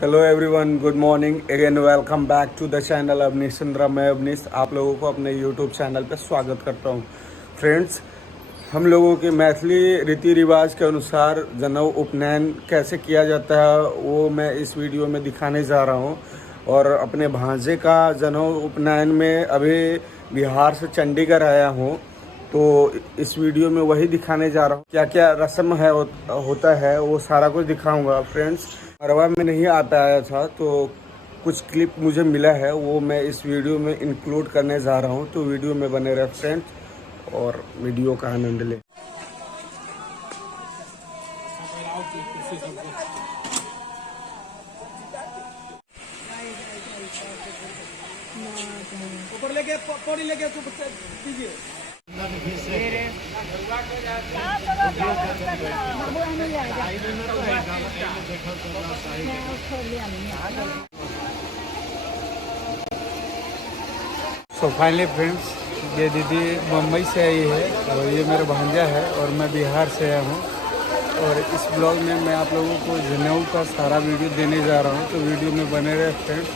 Hello everyone, good morning again. Welcome back to the channel Avneesh Chandra. मैं अवनीश आप लोगों को अपने यूट्यूब चैनल पर स्वागत करता हूं। फ्रेंड्स, हम लोगों के मैथिली रीति रिवाज के अनुसार जनेऊ उपनयन कैसे किया जाता है वो मैं इस वीडियो में दिखाने जा रहा हूं। और अपने भांजे का जनेऊ उपनयन में अभी बिहार से चंडीगढ़ आया हूं, तो इस वीडियो में वही दिखाने जा रहा हूँ। क्या क्या रस्म है होता है वो सारा कुछ दिखाऊंगा। फ्रेंड्स, मरवा में नहीं आ पाया था तो कुछ क्लिप मुझे मिला है, वो मैं इस वीडियो में इंक्लूड करने जा रहा हूँ। तो वीडियो में बने रहे फ्रेंड्स और वीडियो का आनंद ले। ऊपर लेके पौड़ी लेके दीजिए। सो फाइनली फ्रेंड्स, ये दीदी मुंबई से आई है और ये मेरा भांजा है और मैं बिहार से आया हूँ। और इस ब्लॉग में मैं आप लोगों को जनेऊ का सारा वीडियो देने जा रहा हूँ, तो वीडियो में बने रहे फ्रेंड्स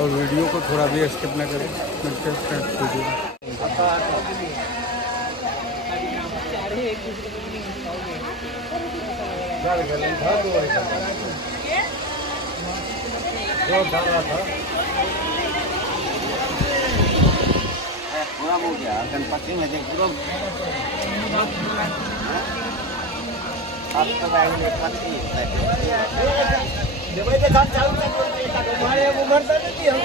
और वीडियो को थोड़ा भी स्किप न करें। मिलते हैं फ्रेंड्स वीडियो में। पूरा हो गया गणपति में देख पूरा अब तो आएंगे पति देवे के साथ चालू हमारे उम्र से नहीं हम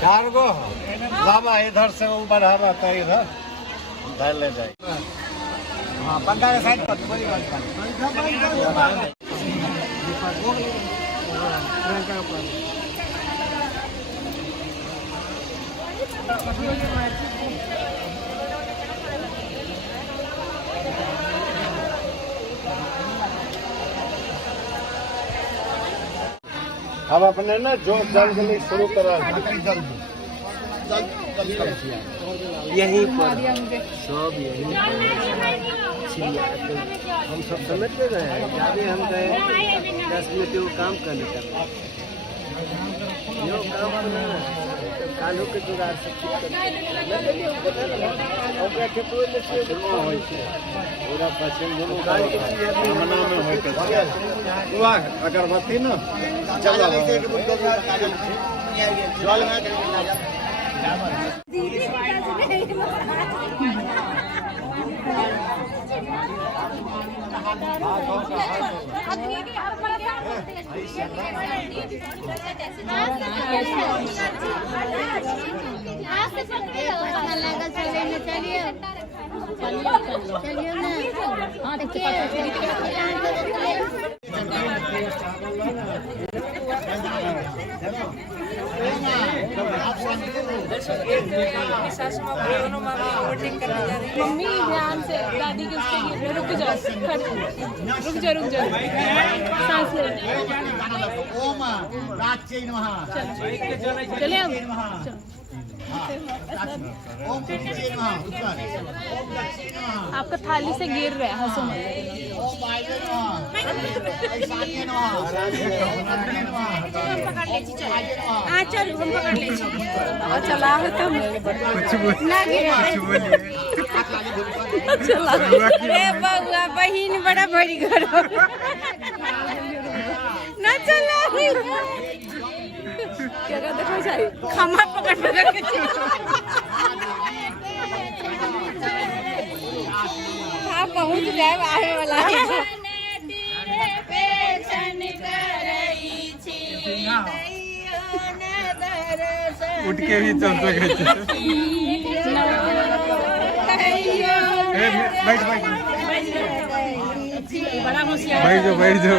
चार गो लावा इधर से वो बढ़ा रहता है, इधर धर ले जाए। हां पंखा के साइड पर बड़ी बात कर अब अपने ना जो जल्दी शुरू करा यहीं पर सब यहीं हम सब समझ ले रहे हैं। ज्यादा हम गए 10 मिनट वो काम कर लेते यो काम कालू के जुगाड़ सब पूरा पश्चिम अगरबत्ती ना मम्मी ध्यान से दादी के उसके लिए रुक जाओ, रुक जाओ सांस ले। चलिए आपका थाली से गिर रहा है, हंसो मत। चलो हम पकड़ ले चला बउआ बहिन बड़ा भरी करो ना चला क्या देखो सारी खमा पकड़ पकड़ के हाँ पहुँच जाए आने वाला उठ के भी चल सकते। बड़ा होशियार बैठ जाओ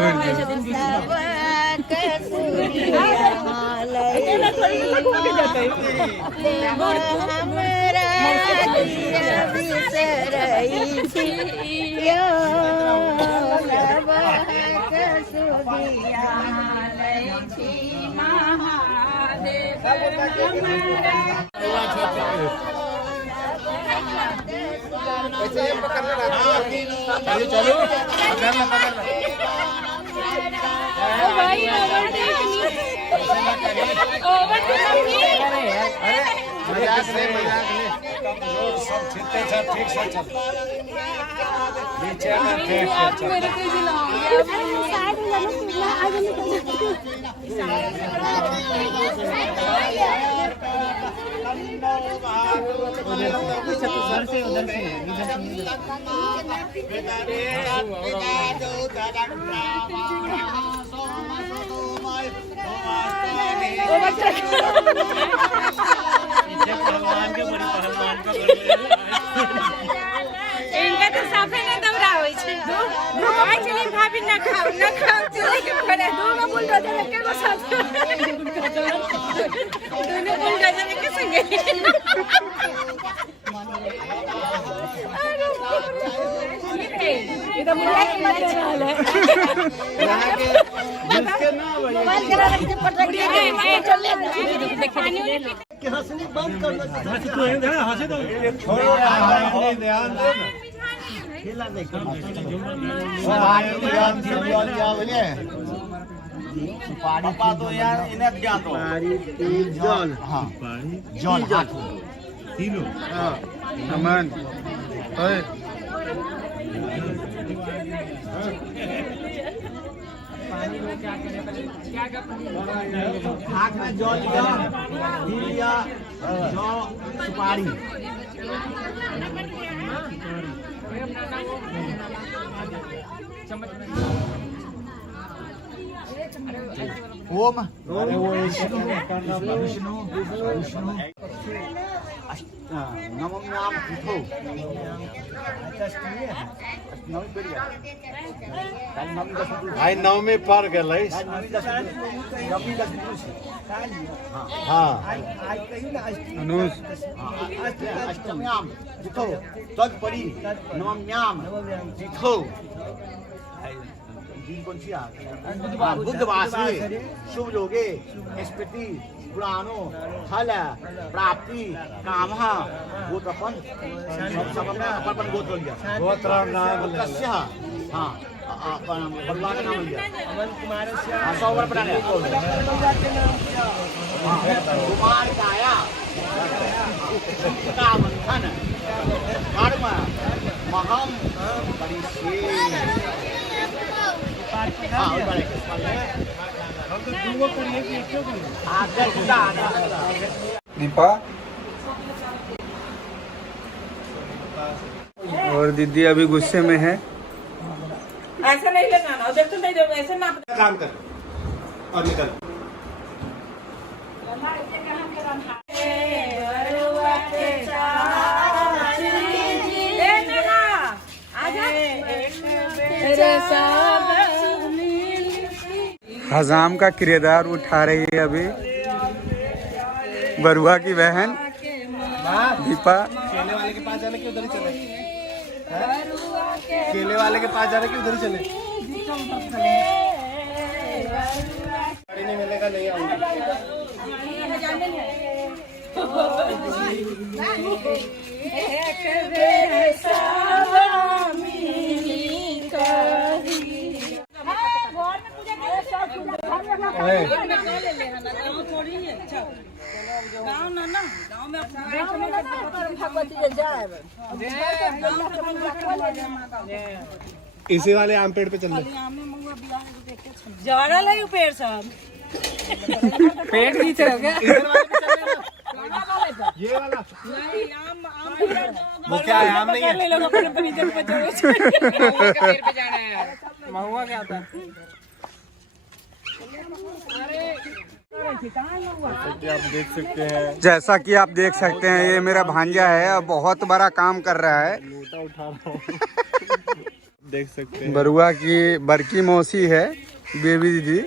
चलो मजाक ले जोर सब ठीके छ ठीक से चल नीचे में फेंक आप मेरे को दिलाओगे इनका तो साफे न दौरा होई छै आई चली भाभी न खाओ चले के पड़े दोनों बुलडोजर के साथ दोनों बुलडोजर के संगे इधर मुझे मत हाल है जिसके ना मोबाइल करा रख दे पट रख दे चल ले कि हंसनी बंद कर दो तू हंसे तो छोड़ो यार ध्यान दे खेला नहीं कर ध्यान से लिया बोले सुपारी पा तो यार इन्हें क्या तो सुपारी जल हां जल हाथ तीनों हां अमन ओए पानी में क्या हाथ में जल लिया जौ सुपारी ओम विष्णु नमो नाम उठो आई नौ में पड़ गए हाँ अनुज अष्टम्याम जिथो तद पड़ी नवम्याम जिथो कौन सी बुद्धवासरे शुभ योगे स्मृति पुराणो फल प्राप्ति काम गोत्रपन सब अपन गोत्र लिया गोत्र नाम कस्य हाँ भगवान का नाम लिया अमन कुमार से बना लिया कुमार काया का मंथन कर्म महम परिषे दीपा और दीदी अभी गुस्से में है। ऐसा नहीं लेना ना देख तो नहीं दो ऐसे ना काम कर और निकल हजाम का किरदार उठा रही है अभी बरुआ की बहन दीपा। केले वाले के पास जाने के उधर ही चले केले वाले के पास जाने के उधर ही चले गाड़ी नहीं मिलेगा नहीं आऊंगा इसी वाले आम पेड़ पे चल रहे ज्यादा लगे पेड़ सब पेट नीचे हो गया ये वाला नहीं आम वो क्या है आम नहीं है ले लो अपने नीचे पे जाओ पेड़ पे जाना है महुआ क्या होता है आप देख सकते हैं जैसा कि आप देख सकते हैं ये मेरा भांजा है और बहुत बड़ा काम कर रहा है। लोटा उठा रहा हूँ देख सकते हैं बरुआ की बड़की मौसी है बेबी दीदी।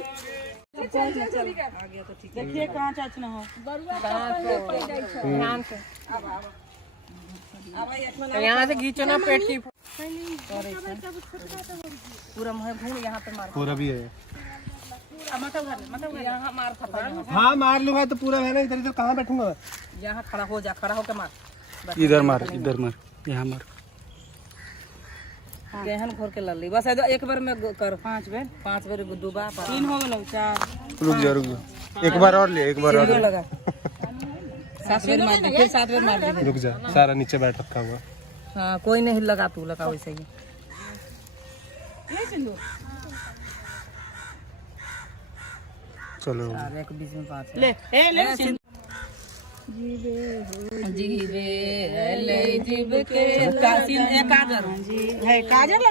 देखिए कहाँ चाच ना हो यहाँ से खींचो ना पेट की पूरा मुँह घूम यहाँ पे मार पूरा भी है मतलब यहाँ मार खपा हाँ मार लूंगा तो पूरा है ना इधर इधर कहाँ बैठूंगा यहाँ खड़ा हो जा खड़ा होकर मार इधर मार यहाँ मार गेहन घोर के लल्ली बस एक बार में कर 5 बेर डूबा 3 हो गए 4 रुक जा एक बार और ले, एक बार और ले। लगा 7 बार मार दे, फिर 7 बार मार दे। रुक जा, सारा नीचे बैठ रखा हुआ। हाँ कोई नहीं लगा, तू लगा वैसे ही। चलो एक बीच में 5 ले जीवे ले जीव के कासिन ए काजर है काजल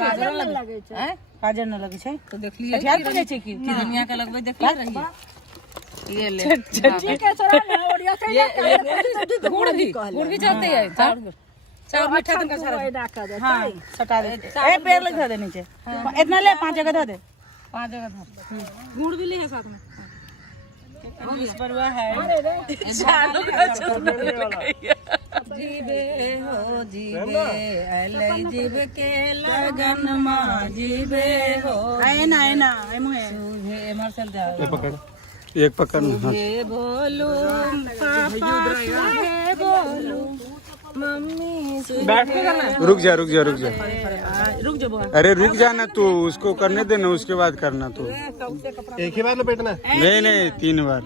लगे छै, काजल न लगे छै तो देख लिए छठियार पे छै की दुनिया का लगबै देख ले रही। ये ले छठी के छोरा ना ओडिया से गुड़ भी चलते है, चार मीठा तक का सारा। हां सटा दे ए पेड़ लगा दे नीचे इतना ले 5 जगह दे 5 जगह धर। गुड़ भी ले है साथ में। इस पर वो है जीवे हो जीवे अलै जीव के लगन मां जीवे हो आए ना ए मुहे सुभे मार्शल जा ये पकड़। एक पकड़। हाँ। ये बोलू पापा सुबह बोलू मम्मी सुबह। रुक जा रुक जा रुक जा। रुक जा अरे रुक जाना तू, उसको करने देना, उसके बाद करना तू। एक ही बार लपेटना है। नहीं नहीं 3 बार।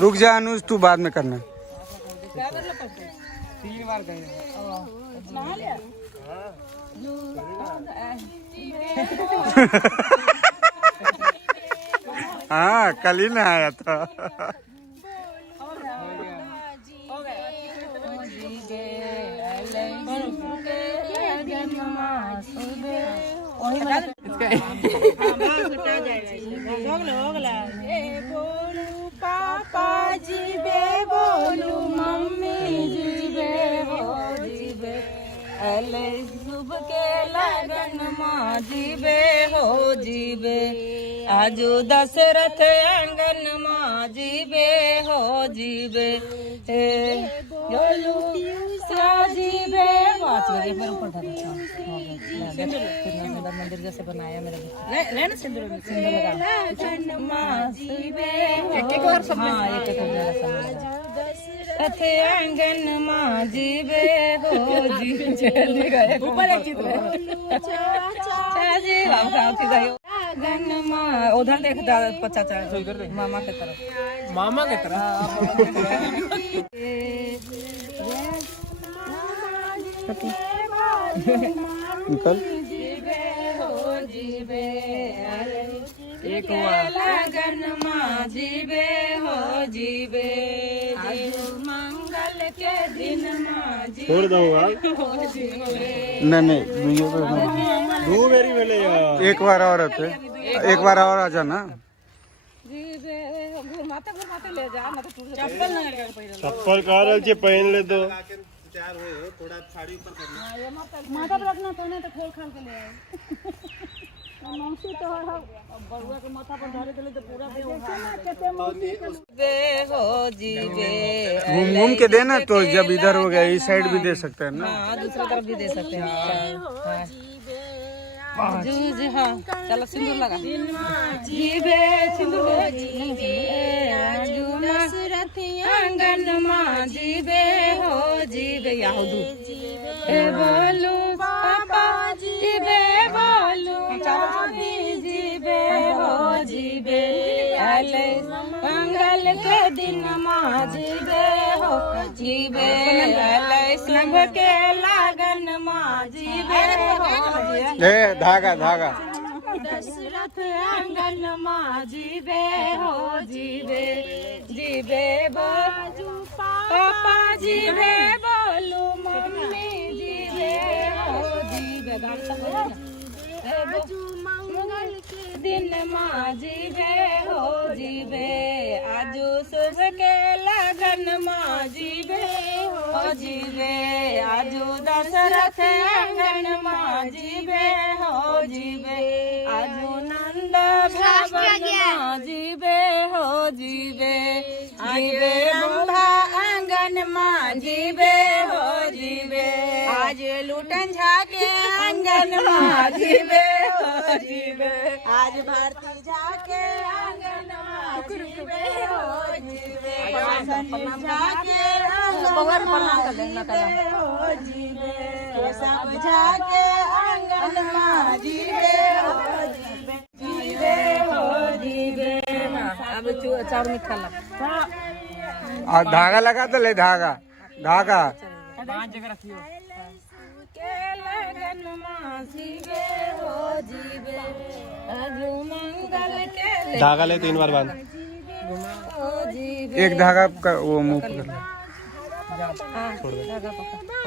रुक जा अनुज, तू बाद में करना। 3 बार करें। हाँ कल ही ना आया था। पापा जीवे बोलू मम्मी जीवे हो जीवे अलै शुभ के लगन मां जीवे हो जीवे आजू दशरथ आंगन मां जीवे हो जीवे बोलू सा जीवे। 5 बजे पर ऊपर मंदिर जैसे बनाया मेरा ले ना सिंदूर लगन मां जीवे एक बार सब। हाँ एक दशरथ आंगन मां जीवे हो जीवे ऊपर एक चित्र चाची बाबू गयो गन मां उधर देख चाचा मामा के तरफ। मामा की तरह। निकल। एक लगन मां जीवे हो जीवे मंगल के दिन मां छोड़ दूंगा। नहीं दो मेरी मिले यार। एक बार और आते, एक बार और आ जाना। जीवे घुमाते ले जा ना तो टूट चप्पल ना लगा पहले चप्पल कहा रहे छे पहन ले दो। माथा पर रखना तो नहीं तो खोल खाल के ले आए मौसी तो बरुआ के माथा पर धरे के लिए तो पूरा केते मौसी जीवे हो जीवे घूम घूम के देना, तो जब इधर हो गया इस साइड भी दे सकते हैं ना। हाँ दूसरी तरफ भी दे सकते हैं। जूझ हाँ चलो सिंदूर लगा जीवे सिंदूर आंगन मां जीवे हो जीवे याहू बोलू पापा जीवे बोलू जीवे हो जीवे अलै मंगल के दिन मां जीवे हो जीवे अलै शुभ के लगन मां जीवे हो ए धागा धागा। दशरथ आंगन मां जीवे हो जीवे जीवे बाजू पापा जीवे बोलू मम्मी जीवे हो जीवे बाजू मंगल के दिन मां जीवे हो जीवे आजू शुभ के लगन मां जीवे हो जीवे आजू दशरथ आंगन मां जीवे हो जीवे आजू नंद भवन मां जीवे हो जीवे जीवे ब्रह्मा आंगन आंगन माँ जीवे हो जीवे आज लूटन झाके आंगन माँ जीवे हो जीवे आज भारती झाके आंगन माँ जीवे हो जीवे झाके आंगन माँ जीवे हो जीवे सब झाके आंगन माँ जीवे हो जीवे जीवे हो जीवे अब चार मीठा लगा और धागा लगा तो ले धागा धागा के लगन माँ जीवे हो जीवे अजू मंगल के धागा ले 3 बार बांध। हो जीवे एक धागा का वो मुंह पकड़ ले।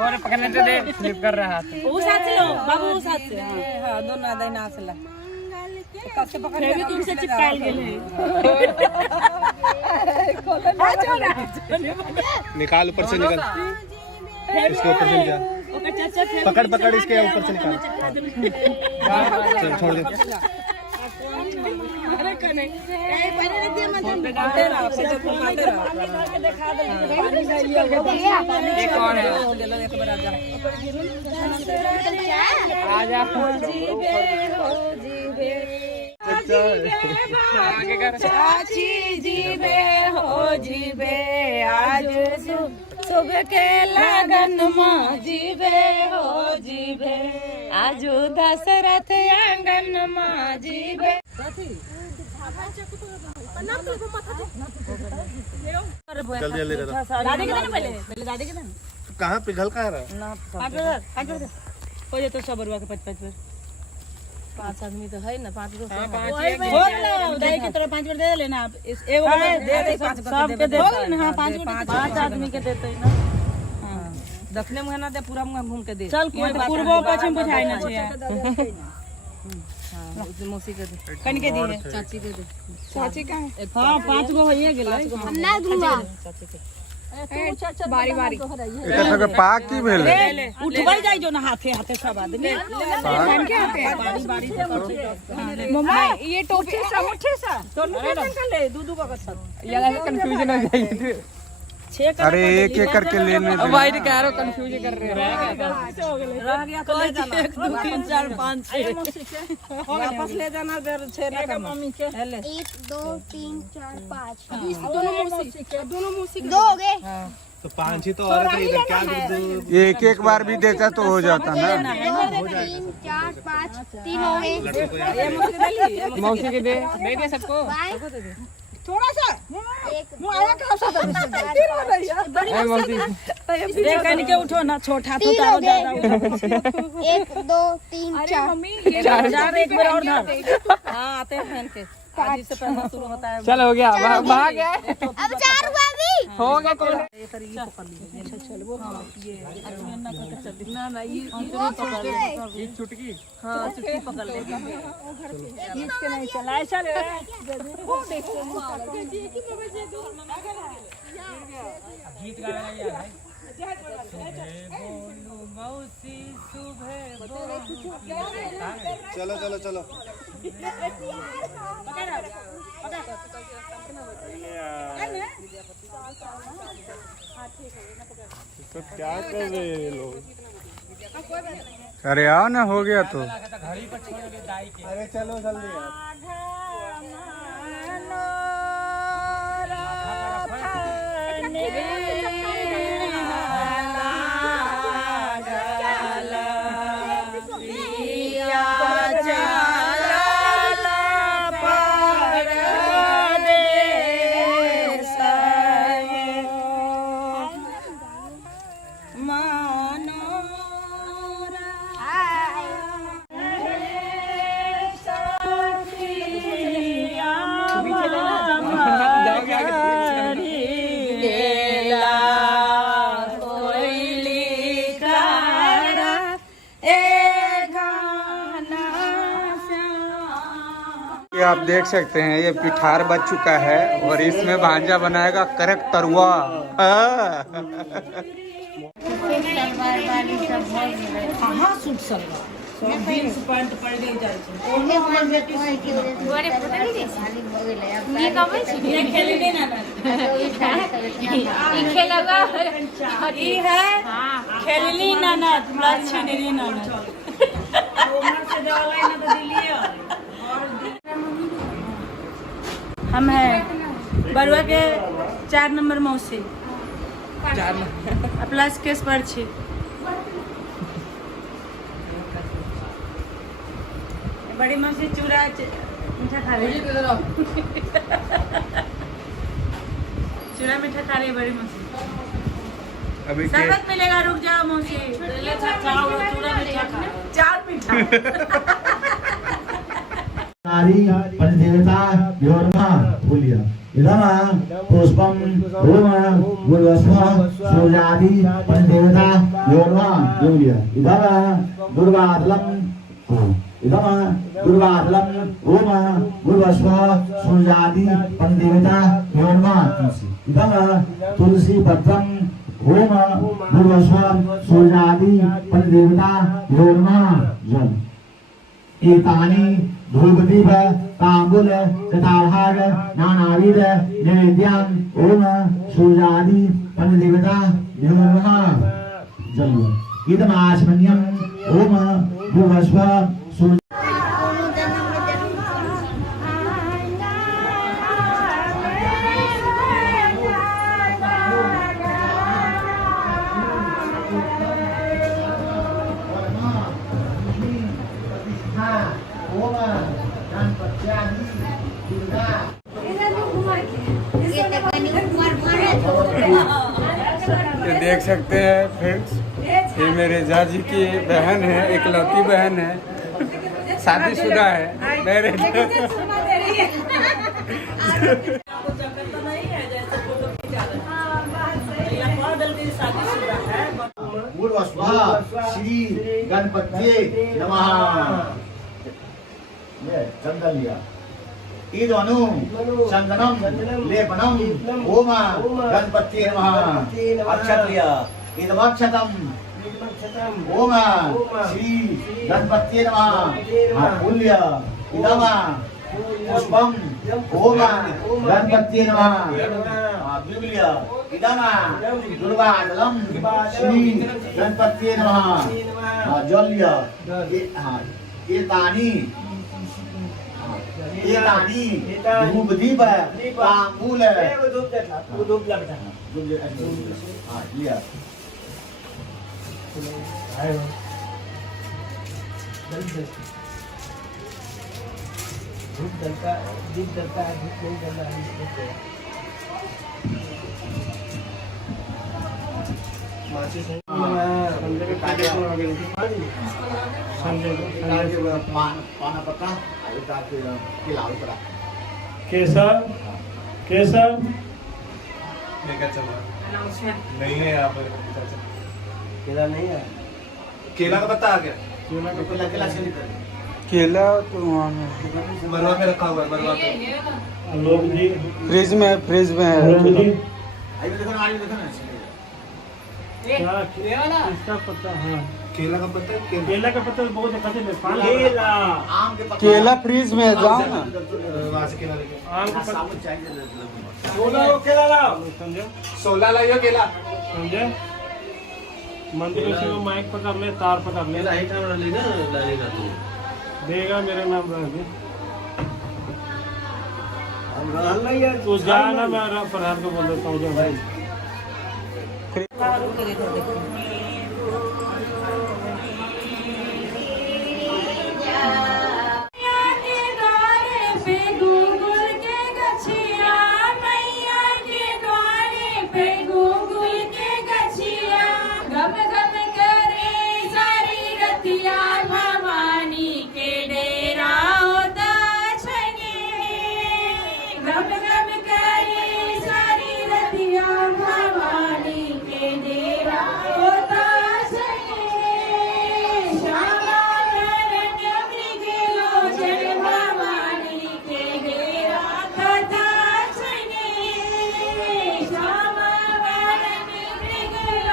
और पकड़ने तो दे स्लिप कर रहा है वो साथ से लो बाबू वो साथ से हां दोनों दाई ना चला कैसे पकड़ भी तुमसे चिपकाल गेले निकाल ऊपर से निकाल इसके ऊपर से निकाल पकड़ पकड़ इसके ऊपर से निकाल चल छोड़ दे चाची जीवे हो जीवे आज सुबह के लगन माँ जीवे हो जीवे आज दशरथ आंगन माँ जीवे जल्दी जल्दी दे दो। दादी के देना पहले दादी के देना कहाँ पिघल कहाँ रहा है? 5 हो जाए तो 100 रुपया के 5 बार 5 आदमी तो है ना 5 हो गया दाई की तरफ 5 बार दे लेना आप इस एगो दे दे 5 सबके दे हां 5 आदमी के देते ना हां दक्षिण मुंह ना दे पूरा मुंह घूम के दे चल कोई पूर्व पश्चिम बुझाई ना छै मौसी के दे कन के दी है चाची के दे चाची का हां 5 गो होइए गेलै ना दूंगा बारी बारी एकर के पाक की भेले उठबै जाई जो ना हाथे हाथे सब आदमी कन के हाथे बारी बारी मम्मा ये टोपी मुट्ठी सा तो निकल ले दू को सब यार कंफ्यूजन हो जाएगी अरे एक एक करके लेने दे वाइट कह रहे हो कंफ्यूज कर रहे हो रह गया तो ले जाना 1 2 3 4 5 6 वापस ले जाना देर 6 ना करना मम्मी के 1 2 3 4 5 दोनों मौसी दो हो गए तो 5 ही तो और थे इधर क्या एक एक बार भी देता तो हो जाता ना 3 4 5 3 हो गए मौसी के दे दे सबको थोड़ा सा एक वो आया कहां से बड़ी मौसी कन के उठो ना छोटा तो तारो ज्यादा 1 2 3 4 मम्मी चार एक बार और धर हां आते हैं फैन के आज से पहले शुरू होता है चल हो गया भाग गया अब 4 हुआ अभी हो गया कोई ये तर ये पकड़ लीजिए चल वो ये ना करके चल ना ना ये पकड़ ले एक चुटकी हां चुटकी पकड़ ले इसके नहीं चला ऐसा ले वो देखो गीत गा रहा है यार चलो चलो चलो तो क्या कर रहे हैं ये लोग? अरे आओ ना हो गया तो अरे चलो जल्दी यार ये आप देख सकते हैं ये पिठार बच चुका है और इसमें भांजा बनाएगा करक तरुआ कहाँ सूट सलवार जींस पैंट पहिरे जाइ छै ओहे हमर बेटी सीखी दे गोरे फोटो नहीं दे खाली बगल है ये कबै छी ये खेले नहीं ना ई खेलगा ई है हां खेलली ननद प्लस छिनरी ननद उमर से देवाला ना तो दिलिए हम है बरुआ के 4 नंबर मौसी 4 प्लस केस पर छी बड़ी मौसी चूड़ा मीठा खा रही चूड़ा मीठा खा रही है बड़ी मौसी अभी शरबत मिलेगा रुक जाओ मौसी पहले खाओ चूड़ा मीठा खाओ 4 मीठा नारी पंचदेवता योरमा बोलिया इदम पुष्पम ओम गुरुवस्व सूर्यादि पंचदेवता योरमा बोलिया इदम दुर्गादलम इदम दुर्गादलम ओम गुरुवस्व सूर्यादि पंचदेवता योरमा इदम तुलसी पत्रम ओम गुरुवस्व सूर्यादि पंचदेवता योरमा जल एतानि धूपदीप तांबूल चताहार नानाविध नैवेद्यं ओम सूर्यादि पंचदेवता नमः जल इदमाचमन्यम ओम भूवस्व सूर्य ये देख सकते हैं फ्रेंड्स, ये मेरे जाजी की बहन है, इकलौती बहन है, शादीशुदा है, मैरिज श्री गणपति नमः चंदन लिया ईदनु चंदनम लेपनम ओम गणपति नमः अक्षत लिया ईदमक्षतम ओम श्री गणपति नमः फूल लिया इदम पुष्पम ओम गणपति नमः लिया इदम दुर्गादलम श्री गणपति नमः जल लिया ये तानी धूपदीप तांबूल लिया धूप जलता दीप जलता है, धूप नहीं जल रहा है केसर केसर नहीं है यहाँ पर केला नहीं है, केला का पत्ता आ गया, केला तो वहाँ में बरवा में रखा हुआ है, बरवा पे लोग जी फ्रिज में है इसका पत्ता, हाँ केला का पत्ता, केला का पत्ता बहुत खाते हैं, केला फ्रिज में है, जाओ ना वहाँ से केला लेके आम का पत्ता 16 लाइयो केला। समझे। मंदिर से वो माइक पकड़ ले, तार पकड़ ले, देगा मेरा नाम रहे तो जाना, मैं फरहाद को बोल देता हूँ जो भाई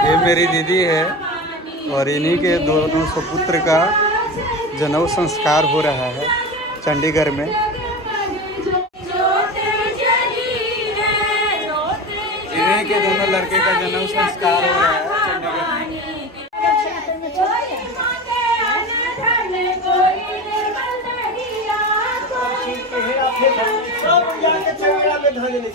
ये मेरी दीदी है और इन्हीं के दोनों सुपुत्र का जनेऊ संस्कार हो रहा है चंडीगढ़ में। इन्हीं के दोनों लड़के का जनेऊ संस्कार हो रहा है चंडीगढ़ में।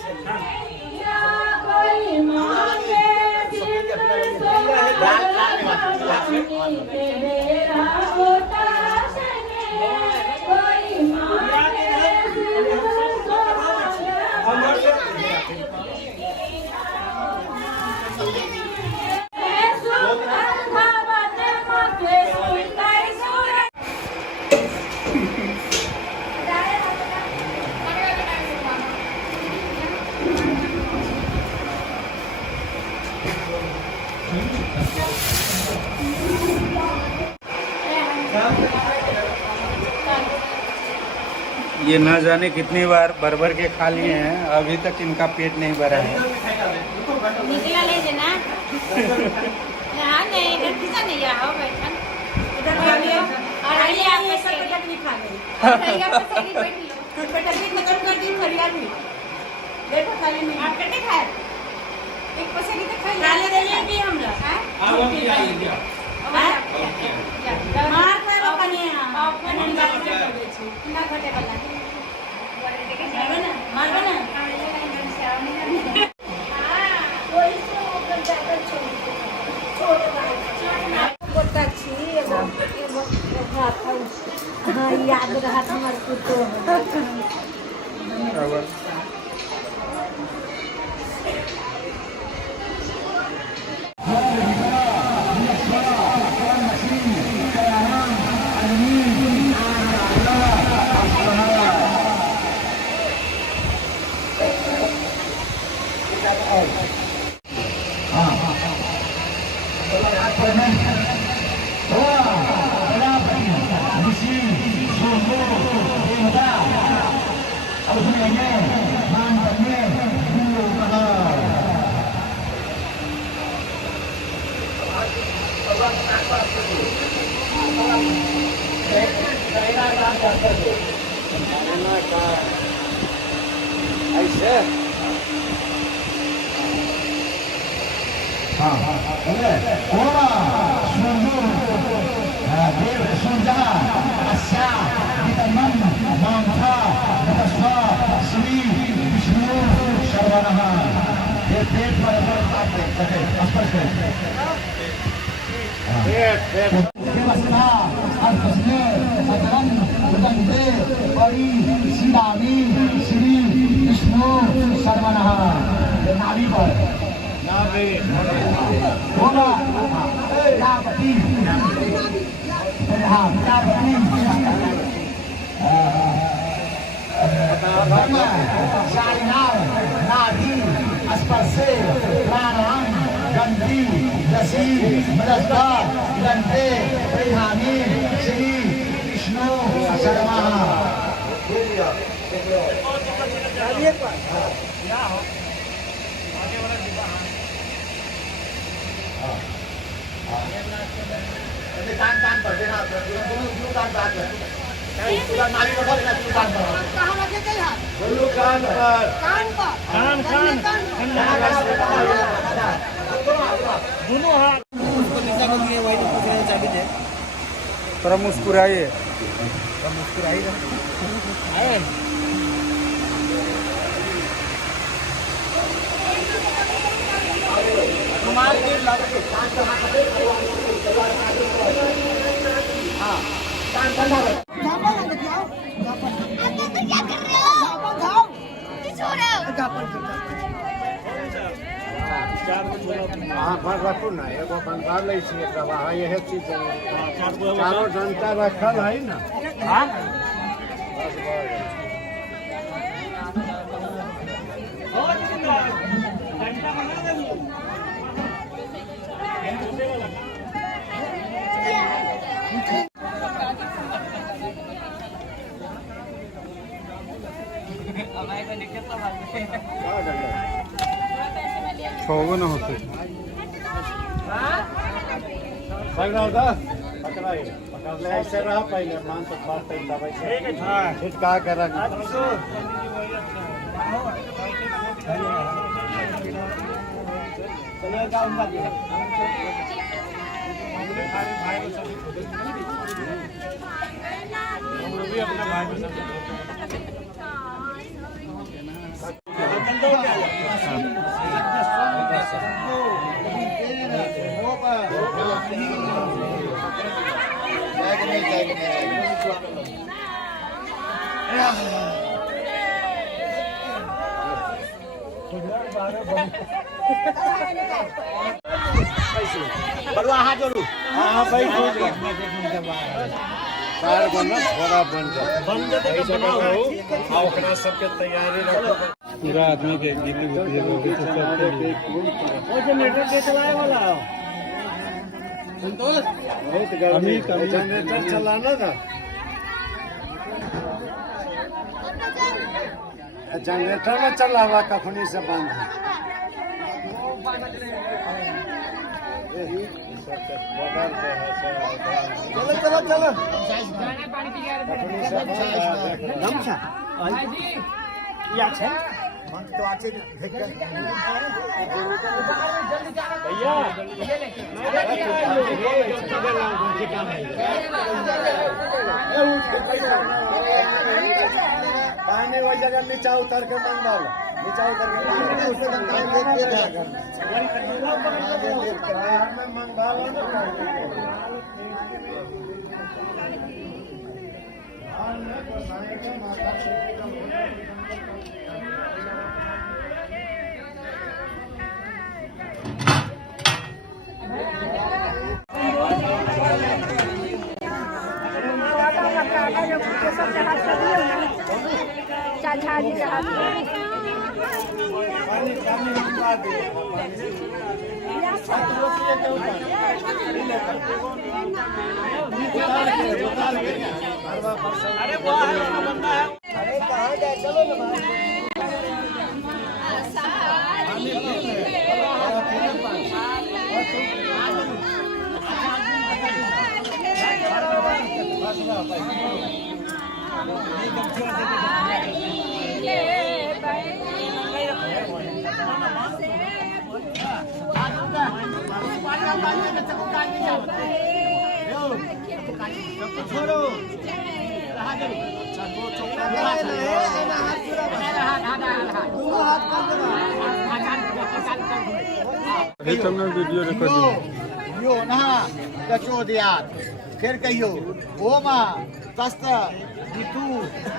ये ना जाने कितनी बार भर के खा लिए हैं, अभी तक इनका पेट नहीं भरा है। निकला ले देना यहाँ नहीं इधर किसा नहीं आओ बैठन इधर खा लियो और आइए आप सब बेटा नहीं खा ले आइए आप सही बैठ लो बेटा जी खत्म कर दी खड़िया भी देखो खाली नहीं आप कटे खाए एक पसेरी तो खाई डाले दे भी हम लोग हैं आप मार पर अपने अपन डाल के कर दे छी ना घटे वाला मारबे ना कोई से ओकर जाकर छोड़ बोलता छी एगो हाथ हां याद रहा हमारे कुतो थोड़ा मुस्कुराइए चारों जनता रखल है ना छो ना होते होता ऐसे रहा पहले मान तो बात दवाई छिटका कर रख बड़ुआ हाथ जोड़ू हाँ भाई कार बनो थोड़ा बन जाए सबके तैयारी रखो पूरा आदमी के गीली होती है वो जनरेटर के चलाए वाला बहुत गर्मी जनरेटर चलाना था जनरेटर में चला हुआ कखनी से बंद चलो चलो चलो तो आचे पानी वही जगह नीचा उतर के मंगा लो नीचा उतर के मंगा लो चाचा जी के हाथ में अरे कहाँ जाए चलो ना छोड़ो वीडियो रिकॉर्डिंग यो ना कचोदियात फिर कहियो ओमा तस्त ऋतु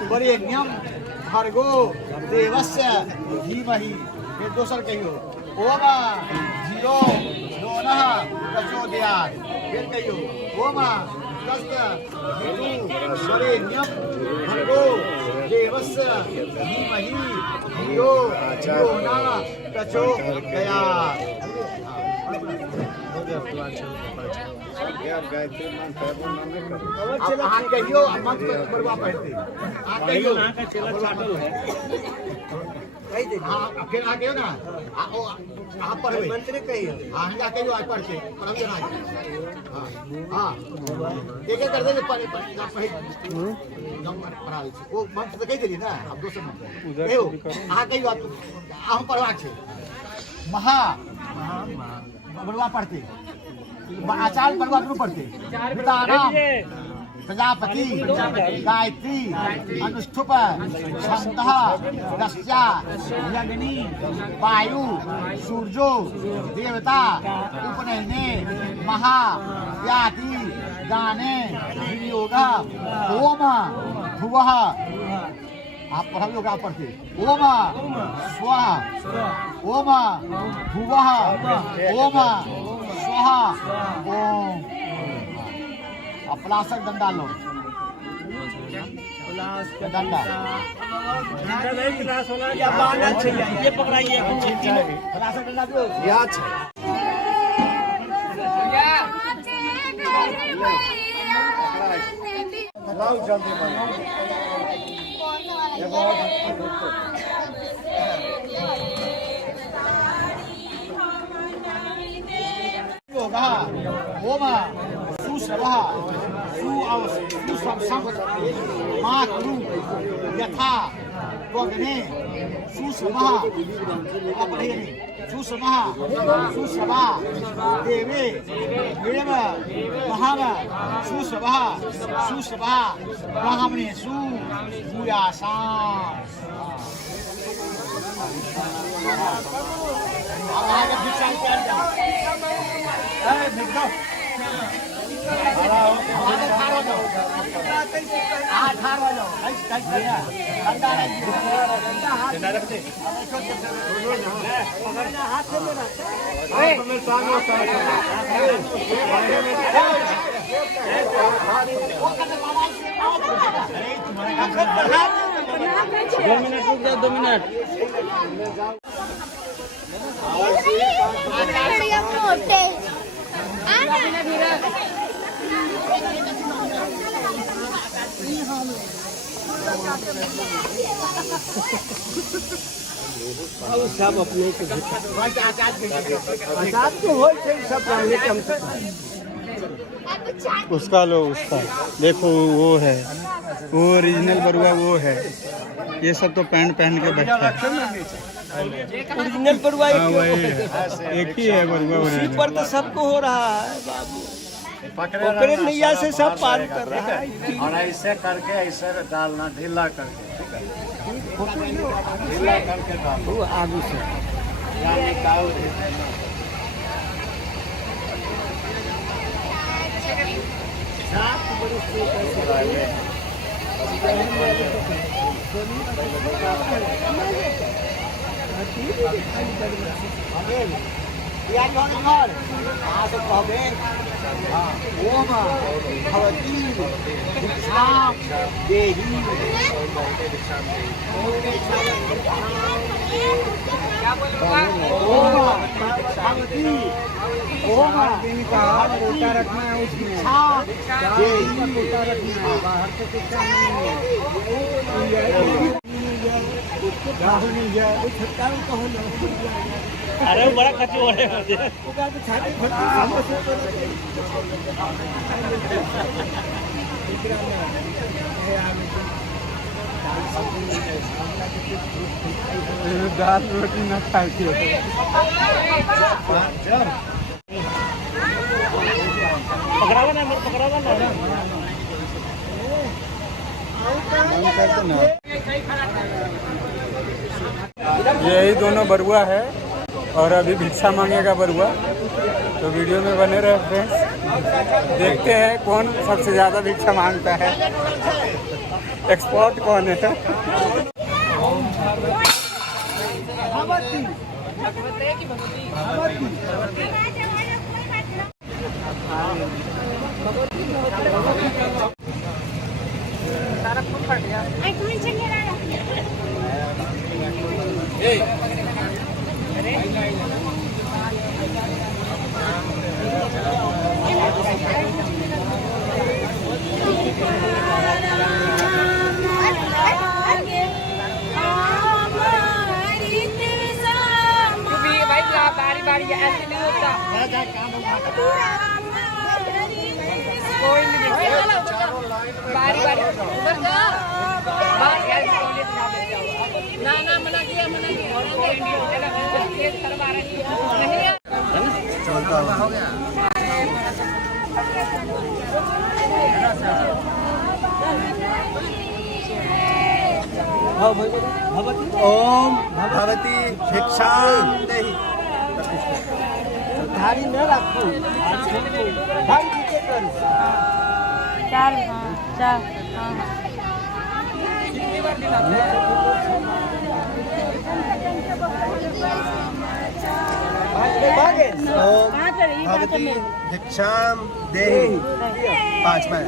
वरेण्यम भर्गो देवस्य धीमहि फिर दोसर कहियो ओमा जीरो दोनः कचोदियात फिर कहियो ओमा तस्त ऋतु वरेण्यम भर्गो देवस्य धीमहि धियो यो न प्रचोदयात् आप कहियो मंत्र बरवा पढ़ते आप कहियो फिर आ गए ना आप पढ़वे मंत्र कहियो हाँ जा कहियो आज पढ़ते पढ़िए ना हाँ एक एक कर दे पढ़ा वो मंत्र तो कही दिली ना अब दूसरे मंत्र कहियो हाँ कहियो आप पढ़वा छे महा बरवा पढ़ते आचार्य बरवा क्यों पढ़ते पिताराम प्रजापति गायत्री अनुष्ठुप छंदः रस्या यज्ञनी वायु सूर्यो देवता उपनयने महा याति गाने विनियोग ओम भुवः आप पढ़ लोग आप पढ़ते ओम स्वः ओम भुवः ओम स्वः ओम प्लास्टिक डंडा लो डंडा ये पकड़ाइए प्लास्टिक डंडा दो जल्दी ओम सुश्रवः सुसंसम मां कुरु यथा त्वग्ने सुश्रवः अपहरणे सुश्रवः सुश्रवा देवे देव महाव सुश्रवः सुश्रवा ब्राह्मणेषु भूयासाम्। उसका लो, उसका देखो वो है, वो ओरिजिनल बरुआ वो है। ये सब तो पैंट पहन के बैठा है। ओरिजिनल बरुआ हाँ, वही है, एक ही है बरुआ। उसी पर तो सबको हो रहा है बाबू, ओकरे नैया से सब पार कर रहा है। और ऐसे करके ऐसे डालना, ढीला करके, ढीला करके डालो आगू से या निकाल दे। अरे बड़ा कचोड़ है। दाल रोटी ना खाए थे। पकड़ावा ना, पकड़ावा ना। यही दोनों बरुआ है और अभी भिक्षा मांगेगा बरुआ। तो वीडियो में बने रहे फ्रेंड्स, देखते हैं कौन सबसे ज़्यादा भिक्षा मांगता है, एक्सपर्ट कौन है। बारी बारी ऐसे नहीं होता, कोई नहीं देखता, बारी बारी उधर जा, ना ना मना किया नहीं करवा रही नहीं। ओम भगवती भिक्षाम देहि। थाली न रखो, थाली नीचे करो। चार, हाँ, चार, हाँ। ओम भगवती भिक्षाम देहि। 5 में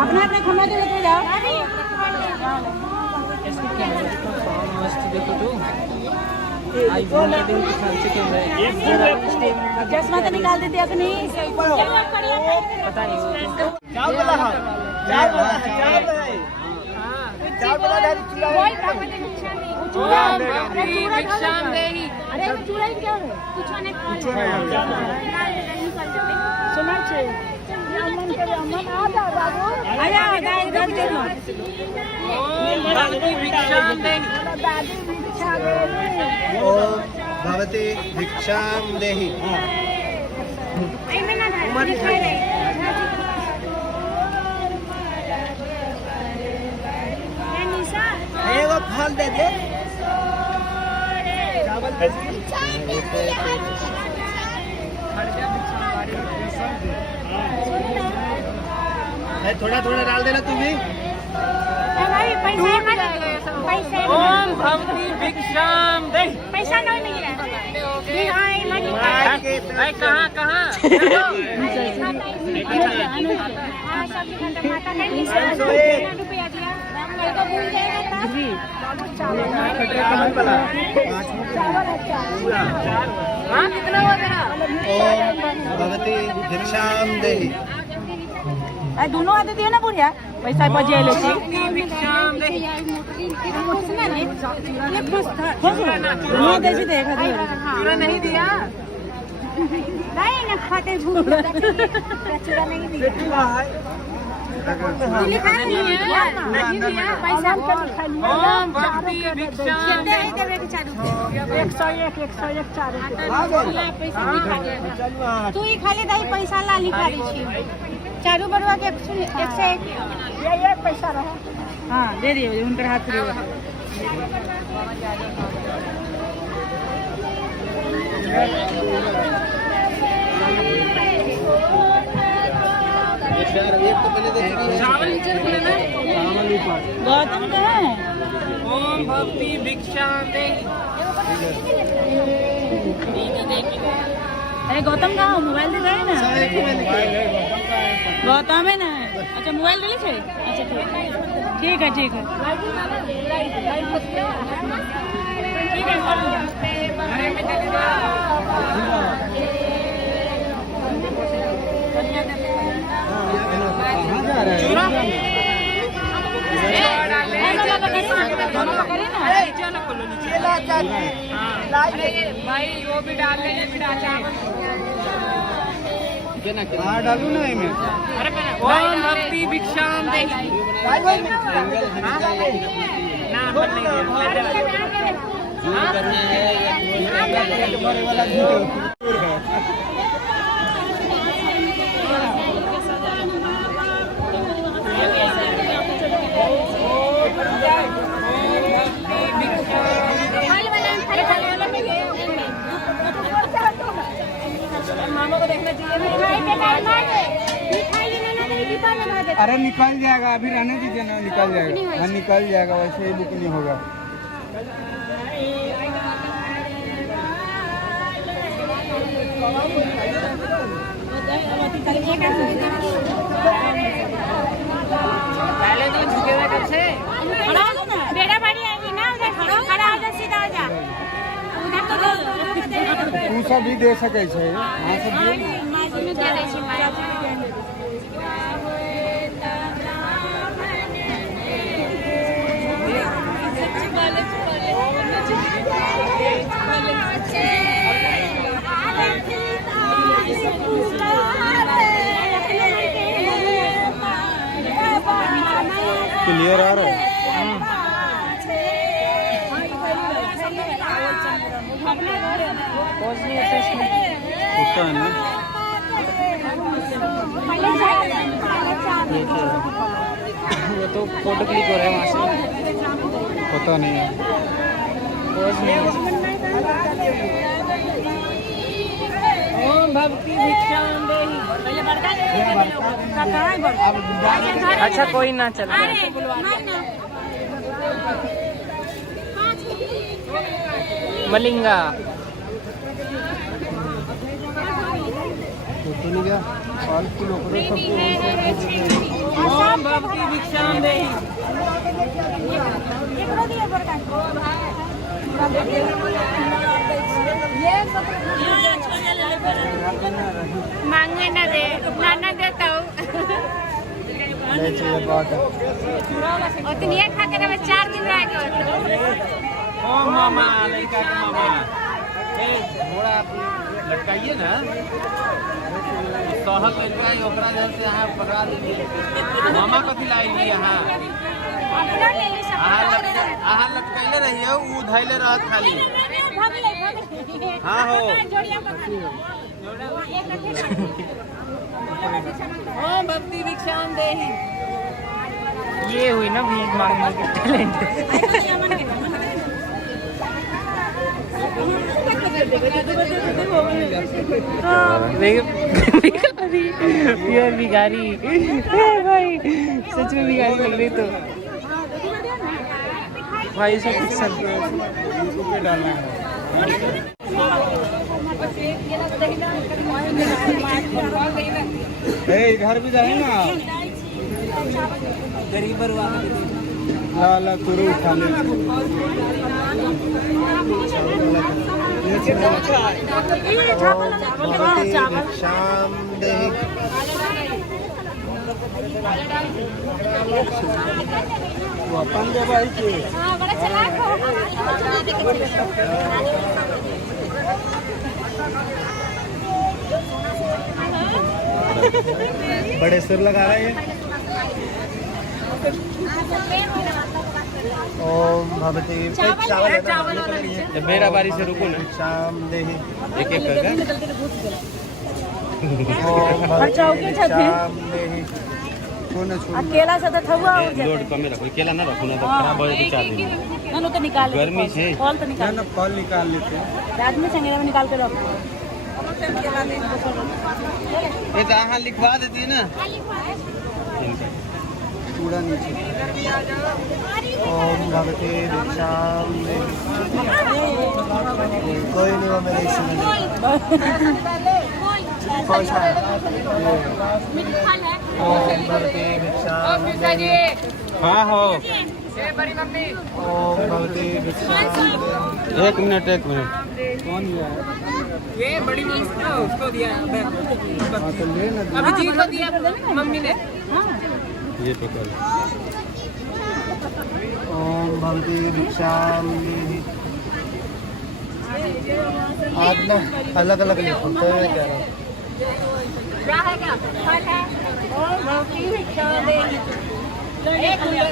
अपना अपना खम्भा तो लेके जाओ। चश्मा तो निकाल देते अपनी। चावल बोल भगवती भिक्षा नहीं भिक्षाम देहि अरे ये चूड़ा ही क्या है कुछ नहीं खा सुना छे अमन करे अमन आ जा बाबू आया गाय इधर देखो ओम भगवती भिक्षाम देहि दादी भिक्षा दे ओम भगवती भिक्षाम देहि आई में ना दिखाई रही निशा एगो फल दे दे थोड़ा थोड़ा डाल देना तू भी भाई पैसा पैसा ओम भगवती भिक्षाम देहि पैसा नहीं मिल रहा है भाई कहाँ कहाँ हाँ सब माता नहीं रुपया दिया मेरे को भूल जाएगा हाँ कितना हुआ तेरा ओम भगवती भिक्षाम देहि दोनों आते दिए ना बुढ़िया पैसा बजे ले छी भिक्षाम देहि ये खुश था दोनों दे भी देखा दे पूरा नहीं दिया नहीं ना खाते भूख चूड़ा नहीं दिया लिखा नहीं दिया पैसा ओम भक्ति भिक्षाम कितने ही देवे के 4 रुपए 101 4 पैसा लिखा गया तू ही खाली दाई पैसा ला लिखा दी छी चारू बरुआ के 101 ये पैसा रहा हां दे दिए उनकर हाथ रे गौतम कहाँ है ओम भक्ति भिक्षाम देहि अरे गौतम कहाँ हो मोबाइल दे गए ना गौतम है ना अच्छा मोबाइल ले लीजिए अच्छा ठीक है ठीक है भाई वो भी डाल ले ये भी डाल हाँ डालू ना इसमें ओम भक्ति भिक्षाम देहि नाम पर नहीं मामा को देखना चाहिए अरे निकल जाएगा, अभी रहने दीजिए ना, निकल जाएगा। हाँ निकल जाएगा, वैसे ही बुक नहीं होगा। पहले तो झुके हुए कब से बेड़ा बाड़ी आएगी ना, उधर खड़ा हो जा, सीधा हो जा। उधर तो तू सब भी दे सके छे, हाँ सब दे। माजी में दे दै छी, माजी क्लियर आ रहा है? होता है ना, वो तो फोटो क्लिक हो रहा है वहाँ से, पता नहीं है। ओम भक्ति भिक्षाम देहि। अच्छा कोई ना चल मलिंगा नहीं गया फालतू लोग ओम भक्ति भिक्षाम देहि। मांगे ना दे, ना देता हूँ। नहीं चाहिए बात है। उतनी खा के रहे 4 दिन रह गए ओ मामा लड़का के मामा ए घोड़ा लटकाइए ना सहल लटकाई ओकरा जैसे यहाँ पकड़ा दीजिए मामा कथी लाइली यहाँ आहा लटकाइले रहिए ऊ धैले रहत खाली हाँ हो भक्ति दीक्षान दे ये हुई ना भीख मांगने की टैलेंट प्योर भिखारी भाई सच में भिखारी लग रही तो भाई सब पिक्सल डालना है घर भी जाए ना गरीब ला तुरु उठा ले शाम दे अपन दे भाई के बड़ा चलाक हो बड़े सिर लगा रहे हैं ओम भगवती चावल जब मेरा बारी से रुको ना शाम दे एक एक करके ओम भगवती शाम दे अकेला से तो ठहुआ हो जाता लोड कम रखो केला ना रखो ना तो खराब हो जाए 4 दिन है तो निकाल गर्मी से फल तो निकाल ना फल निकाल लेते हैं बाद में संगेरा में निकाल के रखो ये तो यहाँ लिखवा देती है ना पूरा नीचे ओम भगवती शाम दे कोई नहीं वो मेरे इसमें कौन सा है ओम भगवती शाम दे हाँ हो ओम भगवती शाम दे 1 मिनट कौन लिया है ये बड़ी मम्मी ने उसको दिया हाँ तो ले ना अभिजीत को दिया मम्मी ने ये पकड़ ओम भगवती शाम दे आज ना अलग अलग लिखो तो मैं कह रहा हूँ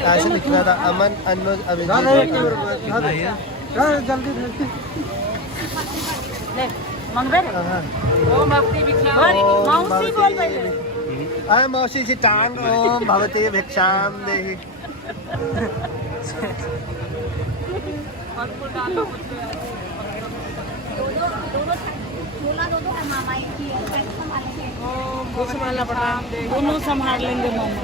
ऐसे लिख रहा था अमन अनुज अभिजीत जल्दी मंगबे ओम भक्ति भिक्षा मौसी बोल पहले अरे मौसी से टांग ओम भगवती भिक्षाम देहि दोनों संभाल लेंगे मामा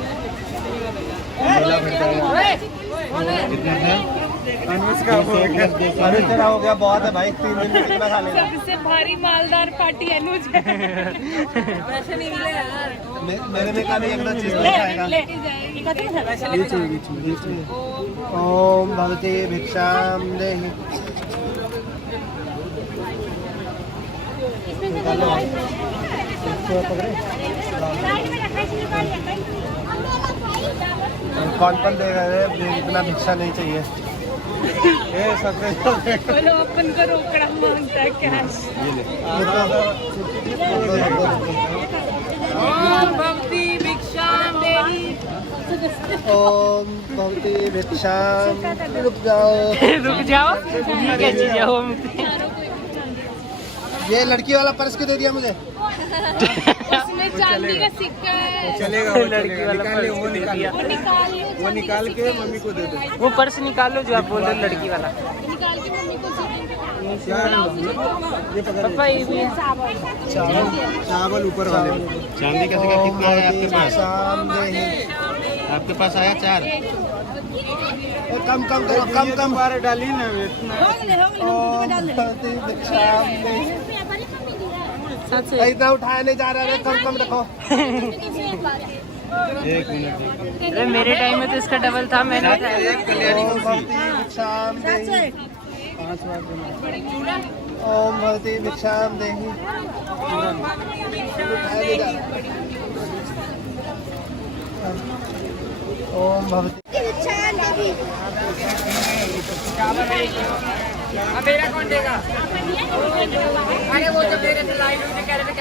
अरे तेरा हो गया बहुत है भाई 3 दिन में कितना खा लेगा सबसे भारी मालदार पार्टी अनुज वैसे नहीं मिले यार मेरे में कभी एक दो चीज नहीं खाएगा ओम भगवती भिक्षाम देहि कौन कौन देगा रे इतना भिक्षा नहीं चाहिए ये सबसे बोलो अपन को रोकड़ा मांगता है कैश ओम भक्ति भिक्षाम देहि ओम भगवती भिक्षाम रुक जाओ रुक जाओ ठीक है जी जाओ ये लड़की वाला पर्स क्यों दे दिया मुझे उसमें चांदी का सिक्का है चलेगा वो लड़की वाला वो निकाल के मम्मी को दे दो वो पर्स निकालो जो आप बोल रहे लड़की वाला निकाल के मम्मी को क्या ये पकड़ पापा ये भी चावल ऊपर वाले चांदी का सिक्का कितना है आपके पास शाम देहि आपके पास आया 4 कम कम करो कम कम बार डाली ना इतना ओम भगवती भिक्षाम देहि इतना उठाया नहीं जा रहा है कम कम रखो 1 मिनट अरे मेरे टाइम में तो इसका डबल था मैंने ओम भगवती भिक्षाम देहि 5 बार देना ओम भगवती भिक्षाम देहि उठाया नहीं जा रहा। ओम भगवती अब मेरा कौन देगा? अरे वो जो मेरे से लाइन मुझे कह रहे थे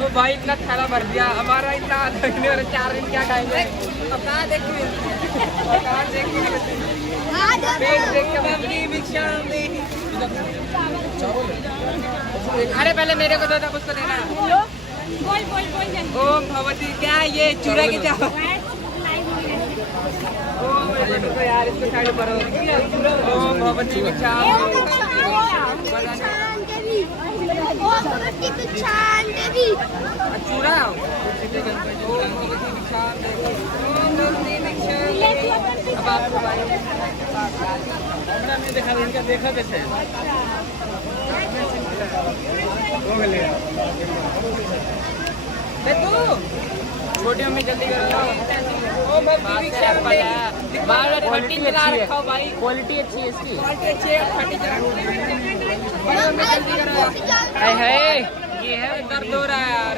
वो भाई इतना थैला भर दिया हमारा, इतना आदमी और 4 दिन क्या खाएंगे? अब कहाँ देखिए अरे पहले मेरे को दो, तब उसको देना। ओम भगवती क्या ये चूरा की चावल? तो यार इसको साइड पर ओम भगवती चूरा अब आपको देखा कैसे छोटी मम्मी जल्दी करो। क्वालिटी अच्छी है इसकी, ये है दर्द हो रहा है यार।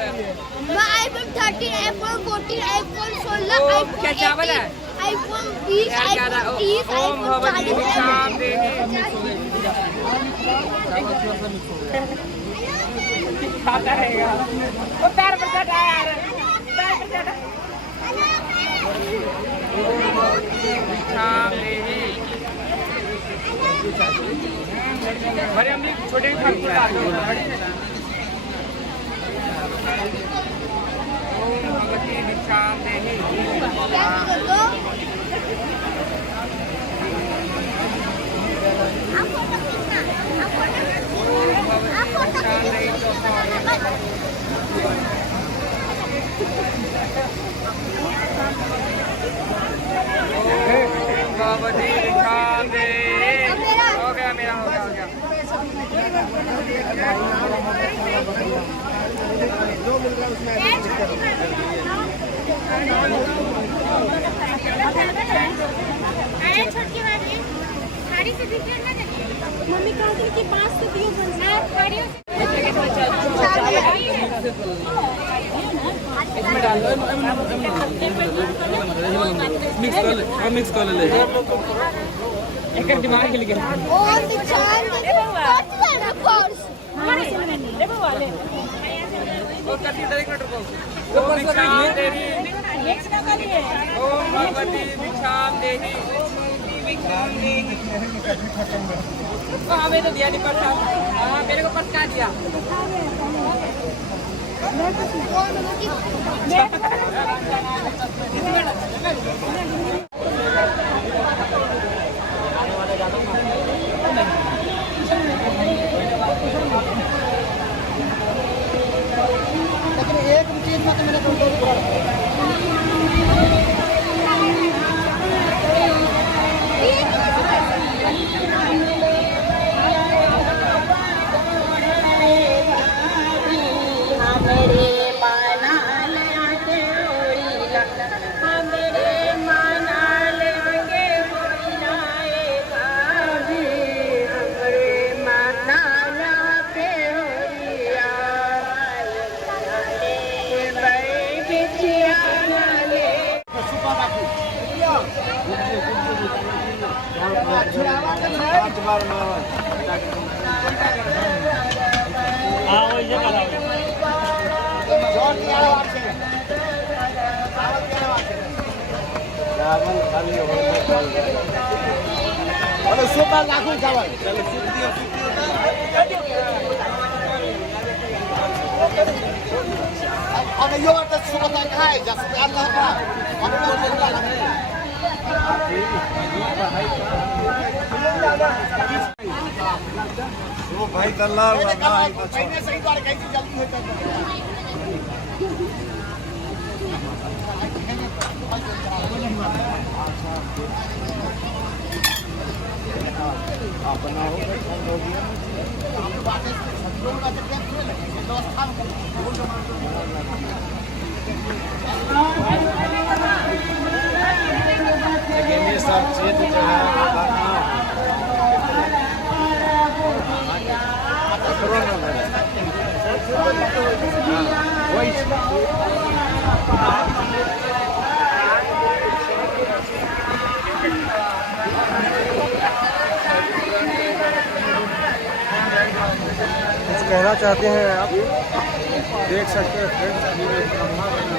iPhone 13, iPhone 14, iPhone 16, iPhone क्या चावल है? iPhone 20, iPhone 30, iPhone 40 खाता रहेगा वो पैर पर चढ़ा यार, पैर पर चढ़ा। बड़े हम छोटे भगवती भिक्षा देहि भगवती भिक्षा देहि। हो गया मेरा, हो गया। छोटकी वाली साड़ी से दिखे ना मम्मी कहा कि 5 से दियो बनना साड़ियों इसमें डाल दो, मिक्स कर ले। एक दिमाग हिल गया। और निशान देखो कोर्स वो करती है, 1 मिनट रुको। ओम भिक्षा देहि, ओम भगवती भिक्षा देहि, भिक्षा देहि। हमें तो दिया नहीं पर्स। हाँ मेरे को पर्स क्या दिया? एक चीज में तो मेरा अरे सुपर लाखों चावल अब यो त सुपर खाए जस्तो अल्लाह का वो भाई कल्ला महीने सही बार कहीं जल्दी होता है। अपना हो ये सब चीज जो है वही कुछ कहना चाहते हैं आप? देख सकते हैं फ्रेंड्स, अभी एक खम्भा बना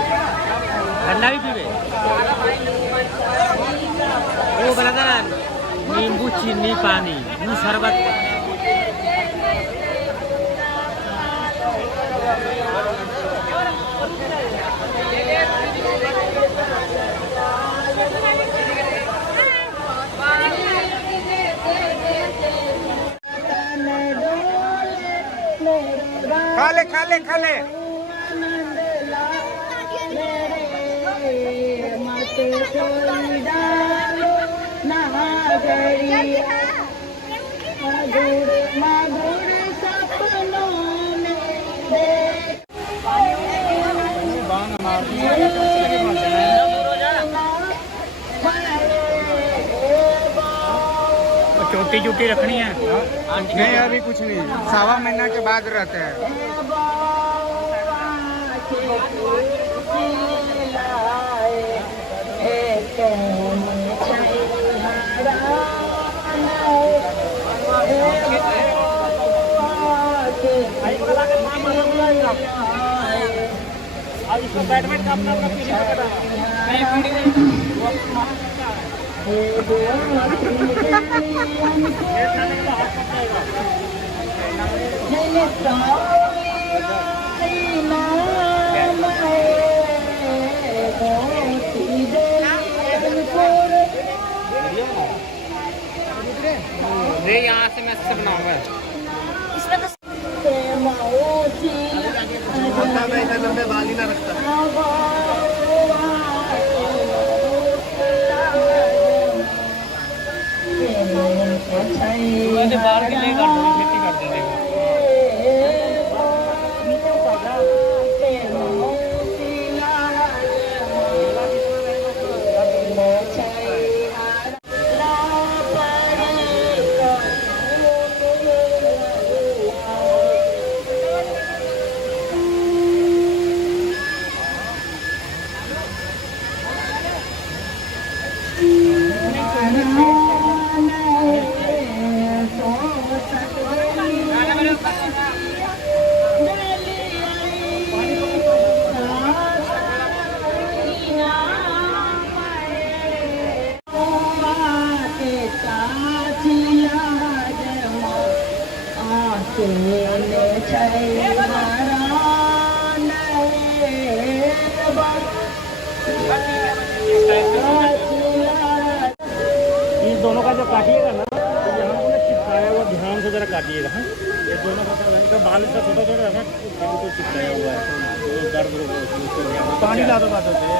ठंडा भी पीवे वो बोला था नींबू चीनी पानी शरबत खा ले मधुर सपनों में छुट्टी छुट्टी रखनी है। नहीं अभी कुछ नहीं, 1.25 महीना के बाद रहते हैं। अब इसको बैडमिंटन का अपना पीढ़ी ये यहाँ से मैं सब बनाऊंगा। मैं इधर लंबे बाल ही ना रखता। बाहर के लिए कर दो, खेती कर देंगे। इन दोनों का जो काटिएगा ना, तो यहाँ को चिपकाया हुआ ध्यान से जरा काटिएगा। हाँ, ये दोनों का बाल इसका छोटा छोटा है ना, तो चिपकाया हुआ है, तो दर्द पानी ला दो बात होते हैं।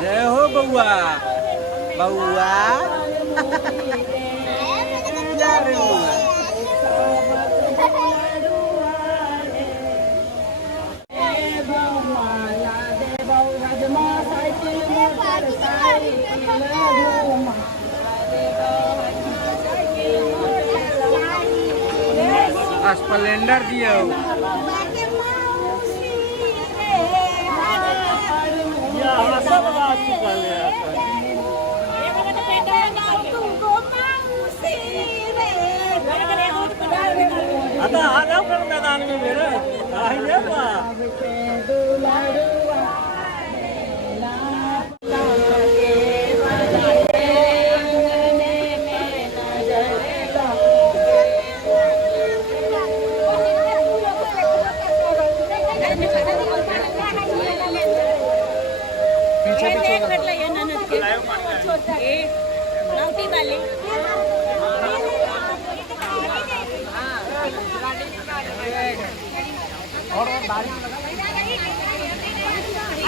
जय हो बउआ बउआ। स्प्लेंडर दियो। आता आ जाओ फिर मैदान में मेरे आइए बा।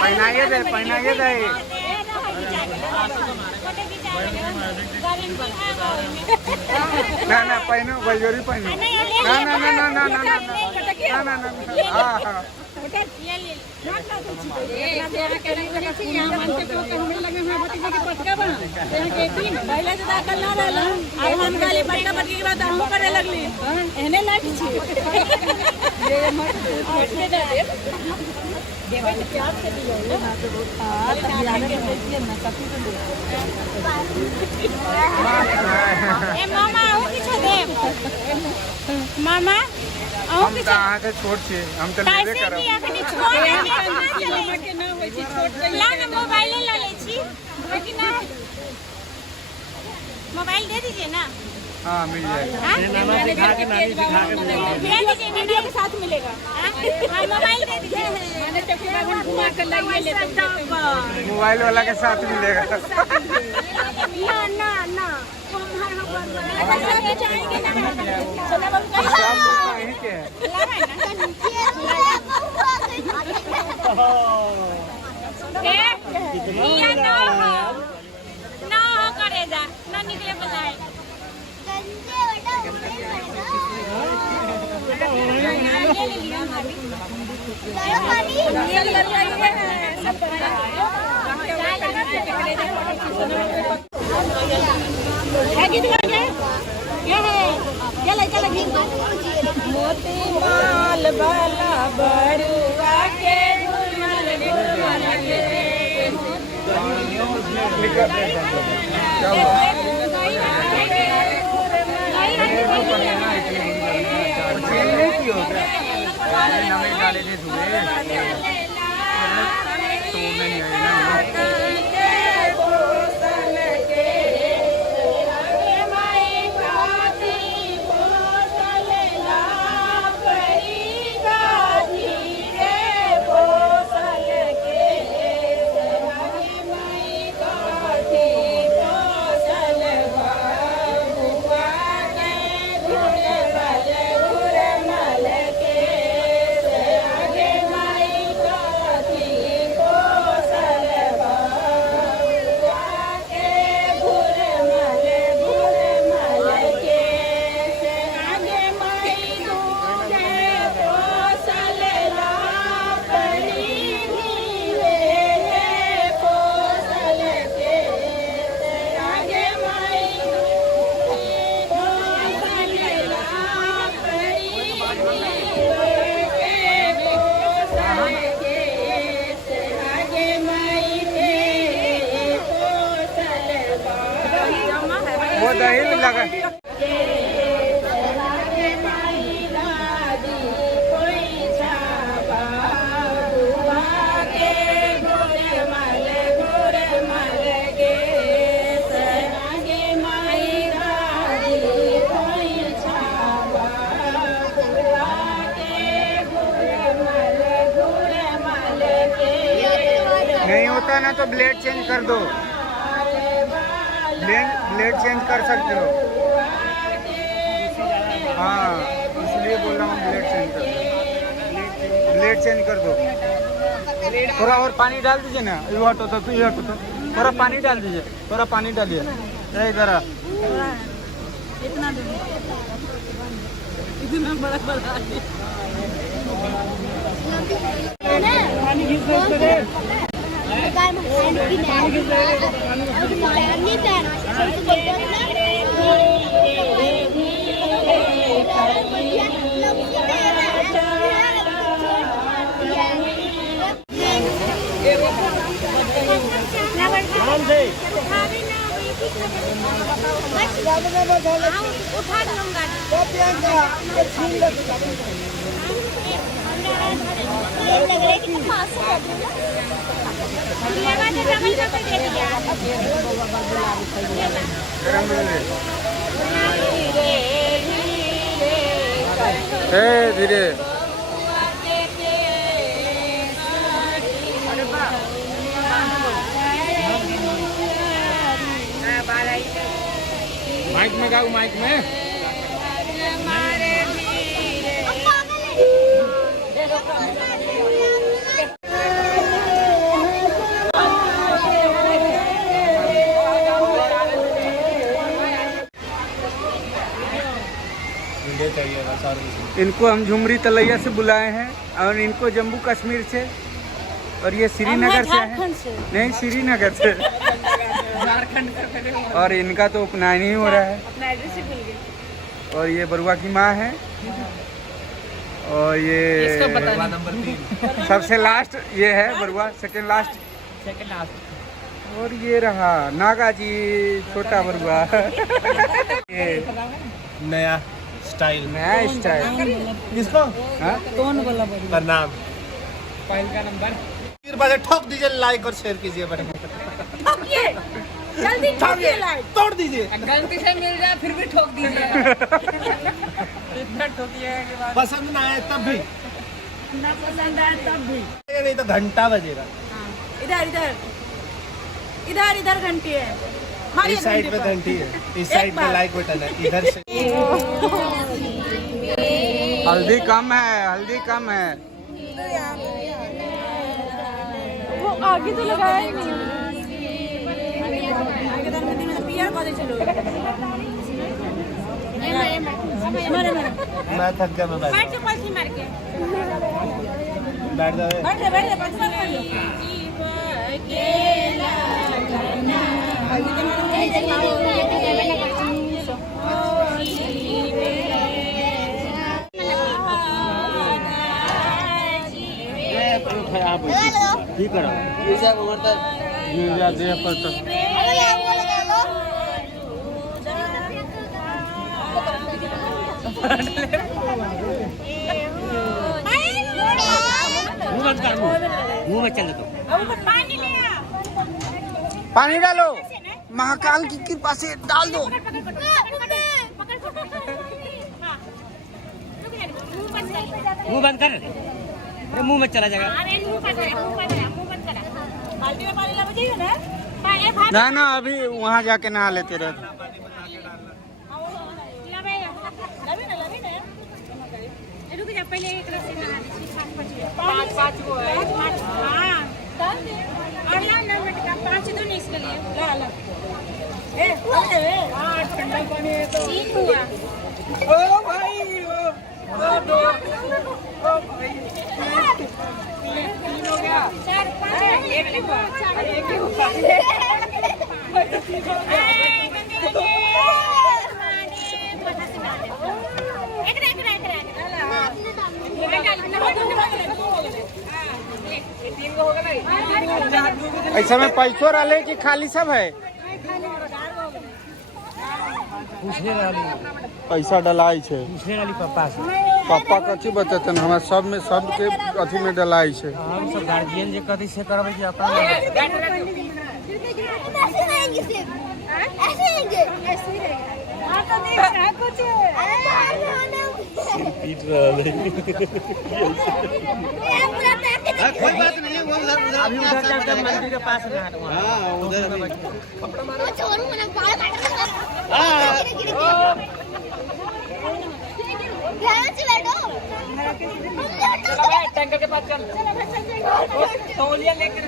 पहनाइए दे ना ना पहनो बजोरी पहनो ना ना ना ना ना ना ना ये ले पहले तो दाखल ना रहला अब हम खाली पटका पटकी के बाद हम करे लगली एने लाइट छी ये मत दे दे देवे के प्यार से दियो हां तो बियाने के देखिए ना कभी तो दे ए मामा आओ किछो दे मामा आओ किछो कहां के छोट छी हम तो लेबे करब कैसे अखनी छोड़ चले के ना होई छी छोट ला ना मोबाइल ले ले छी कि ना मोबाइल दे दीजिए ना हां मिल जाएगा नाना दिखा के नानी दिखा के दे दीजिए वीडियो के साथ मिलेगा हां मोबाइल दे दीजिए मैंने चक्की बागन घुमा कर लाइए लेते मोबाइल वाला के साथ मिलेगा ना ना ना हम हर हम जाएंगे ना चलो हम कहीं के ये ना हो करेगा ना निकले बताए मोती माल वाला बड़ुआ के घुमल घुमल वो दही भी लगा नहीं होता ना तो ब्लेड चेंज कर दो ब्लेड चेंज कर सकते हो हाँ इसलिए बोल रहा हूँ ब्लेड चेंज कर दो थोड़ा और पानी डाल दीजिए ना ये हटो तो ये हटो तो थोड़ा पानी डाल दीजिए थोड़ा पानी डालिए इधर इतना बड़ा बड़ा पानी घिस दो इसमें आराम से उठा लूंगा धीरे माइक में गाओ माइक में इनको हम झुमरी तलैया से बुलाए हैं और इनको जम्मू कश्मीर से और ये श्रीनगर से है। नहीं, श्रीनगर से। और इनका तो उपनयन ही हो रहा है। अपना एड्रेस ही भूल गए। और ये बरुआ की माँ है। और ये नंबर 3 सबसे लास्ट ये है बरुआ, सेकंड लास्ट। और ये रहा नागा जी, छोटा बरुआ। ये नया स्टाइल। नया स्टाइल किसको? हाँ? प्रणाम। फिर बजे ठोक दीजिए, लाइक और शेयर कीजिए बड़े। जल्दी ठोकिए लाइक। तोड़ दीजिए। गलती से मिल जाए फिर भी ठोक दीजिए। इतना ठोकिए के बाद पसंद ना आए तब भी, ना पसंद आए तब भी। नहीं तो घंटा बजेगा। इधर इधर इधर इधर घंटी है। मारिए इस साइड घंटी पे पर। घंटी है, इस साइड पे लाइक बटन है, इधर से। हल्दी कम है, हल्दी कम है। वो आगे तो लगाया ही नहीं। मैं थक गया, मैं बैठ जाओ। ठीक है मुंह बंद कर, मुंह में चल तो। पानी डालो, महाकाल की कृपा से डाल दो। मुंह बंद कर, ये मुंह में चला जाएगा। बाल्टी में पानी लगा चाहिए ना। ना ना, अभी वहाँ जाके नहा लेते रहते। पहले एक रस से नहा लीजिए, 5 को है। हाँ और ला ना बेटा, 5 दो नहीं इसके लिए। ला ला। ए अरे हां, ठंडा पानी है तो 3 हुआ। ओ भाई ओ दो ओ भाई 3 हो गया। 4 5 एक ही हुआ। एक ही हुआ। ऐसा में पैसों रहे कि खाली सब है? पैसा डलाई छे। पूछने वाली पापा से। पापा कथी बतेतन, हमारा सब में सबके अथी में डलाई छे। हम सब गार्जियन जे कथी से करबै कि अपन ऐसे रहेंगे सिर्फ, ऐसे रहेंगे, ऐसे ही रहेंगे। हाँ तो देख रहा कुछ पीट रहा है। कोई बात नहीं है, वो अभी उधर जाकर मंदिर के पास रहा वहाँ। हाँ, उधर भी। टैंकर के पास चल। तौलिया लेकर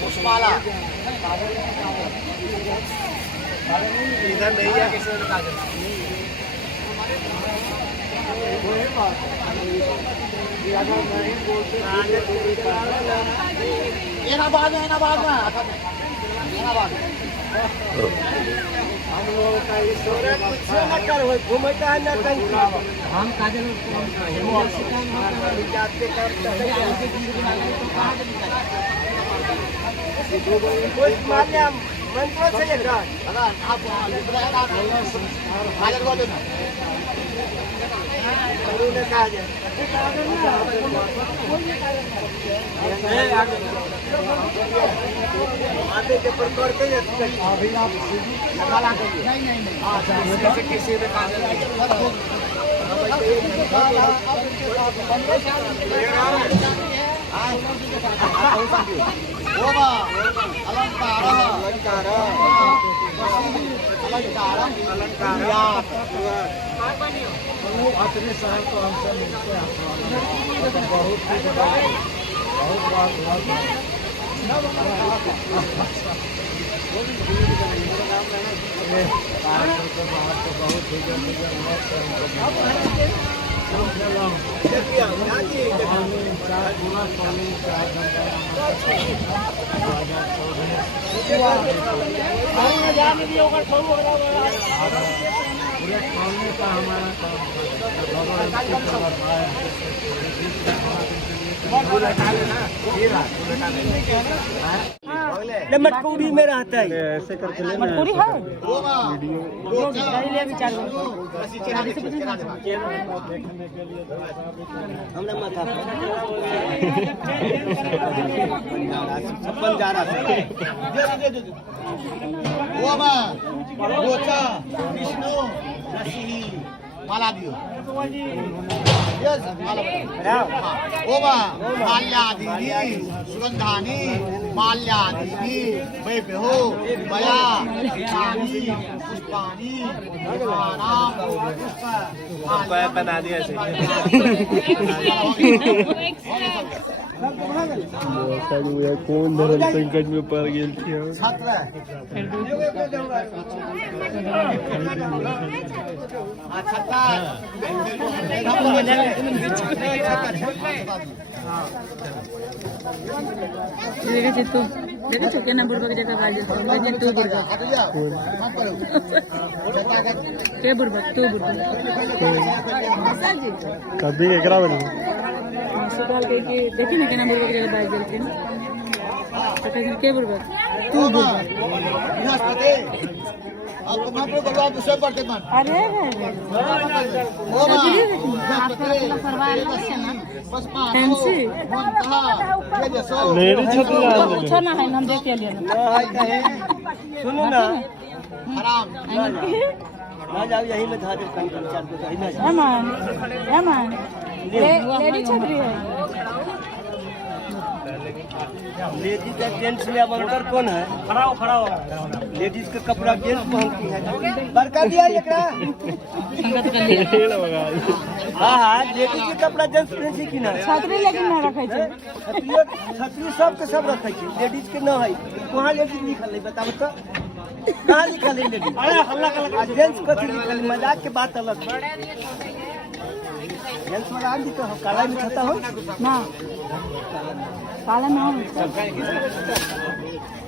पुष्पाला इधर नहीं है, किसी ने कागज। ये ना बाद में, ना बाद में, ना बाद में। हम लोगों का इस कुछ न कर घूमता है ना कहीं। हम काजल जाते करते कुछ मान्य मंत्रों से लेकर आप हाजिर को देना। उन्होंने कहा जाए आधे के पर करते अभी आप किसी में कागज ओमा अलंकारः अलंकारः अतरी शहर तो हमसे मिलते हैं बहुत बात हुआ पूरे खाने का हमारा मटकूरी में रहता है ऐसे करके मटकूरी है हमरा माथा छप्पन जा रहा ओमा गोचा विष्णु रसी माला दियो यस माला ओमा माल्यादीनि सुगंधानि माल्यादीनि वैभवो मया पुष्पाणि पुष्प बना दिया कौन धर्म संकट में पड़ गए छात्र देखो केना बुढ़बा के जगह बाज तू बुढ़बा के बुढ़बा तू बुढ़बा कभी एकरा बनी सवाल के देखी ना केना बुढ़बा के जगह बाज देलके तो कहन के बुढ़बा तू बुढ़बा अब मात्र बलवा दूसरे पड़ते मन अरे फैंसी लेडी छतरी पूछो ना है हम देख के लिए सुनो ना हराम ना जाओ यही में धारे चार को तो ना एमान लेडी छतरी है लेडीज का जेंट्स में अब अंतर कौन है खड़ा हो लेडीज का कपड़ा जेंट्स पहनती है बरका दिया एकरा हाँ लेडीज के कपड़ा जेंट्स पहने की ना छतरी लेकिन ना रखे छे छतरी सब के सब रखे छी लेडीज के ना है वहाँ लेडीज लिखल है बताओ तो कहाँ लिखल है लेडीज अरे हल्ला कर जेंट्स कथी लिखल है मजाक के बात अलग है जेंट्स वाला आदमी तो काला में छता हो ना काला ना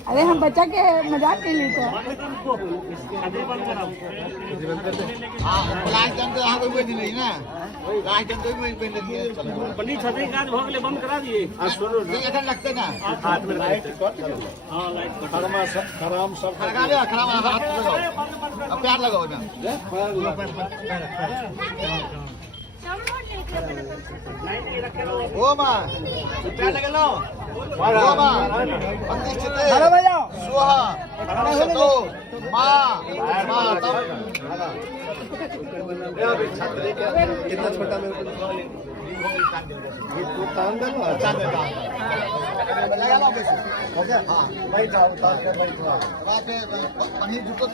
अरे हम बच्चा के मजाक के लिए तो लास्ट टाइम तो यहाँ कोई बैठी नहीं ना लास्ट टाइम तो भी बैठ नहीं पंडित छतरी काज भोग ले बंद करा दिए सुनो ऐसा लगते ना हाथ में लाइट हाँ लाइट खराम सब लगा दे खराब हाथ लगाओ अब प्यार लगाओ ना ओमा प्यार लगा लो ओमा प्रतिष्ठिते स्वाहा प्रतिष्ठितो मां मातम कितना छोटा मेरे लगा लो कैसे हाँ बैठा उतार कर बैठो पनीर जुटो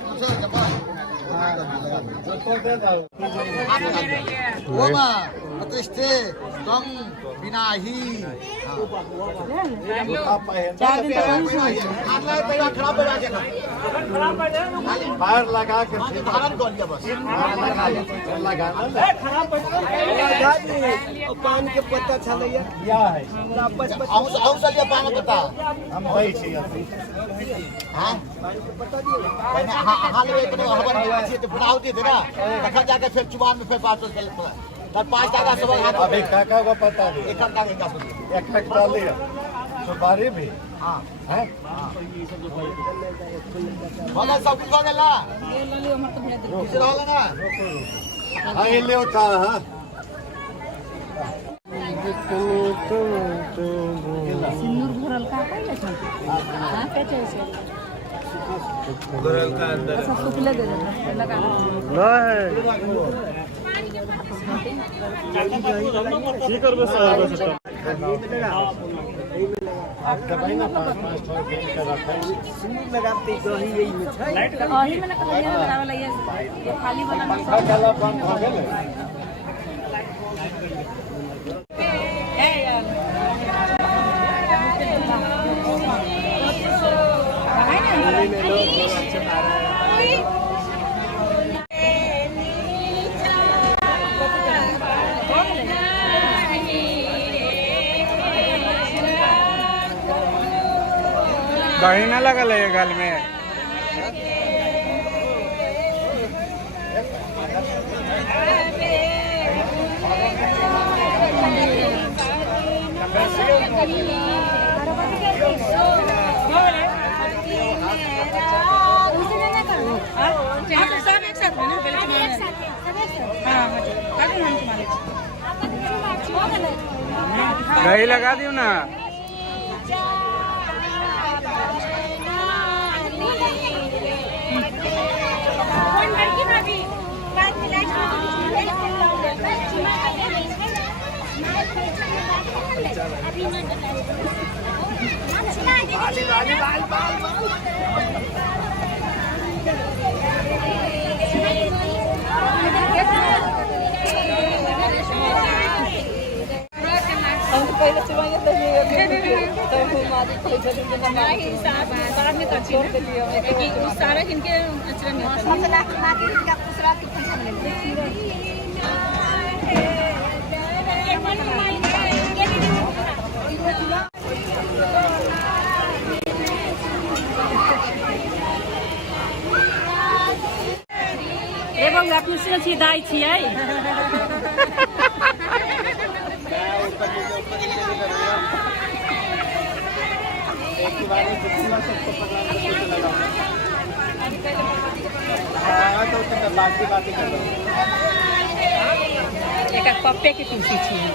ओमा प्रतिष्ठे तम विनाही फायर लगा के धारण कर दिया बस पान के पत्ता छलैया क्या है औषधीय पान पत्ता हम वही छी हाँ हाँ लोग इतने हवन की बनावटी थे ना तखन जाके फिर चुबान में फिर बात तब 5 टाका सब अभी काका को पता नहीं एक टाका का एक डाली सुपारी भी हाँ है भले सब कुछ हो गेला किसी रहल ना हाँ ये ले उठा हाँ सिंदूर भरल का कहले छ हां कहै छै घोरल का अंदर सब सुखले दे लगा ना है ठीक कर बस आप दबाई ना 5-5 ठो गेंद का रखा है सिंदूर लगाते दही यही में छै अभी मैंने कहा वाला ये खाली वाला पंखा काला बंद हो गेल है यार दही ना लगल है गाल में। सब एक साथ है ना दही लगा दियो ना। पहले चुमाएंगे तो बाद में छोड़ के लिए उस सारा इनके अचरन में बउआ पूछने छी दाई छियै एक पप्पे की तुलसी छियै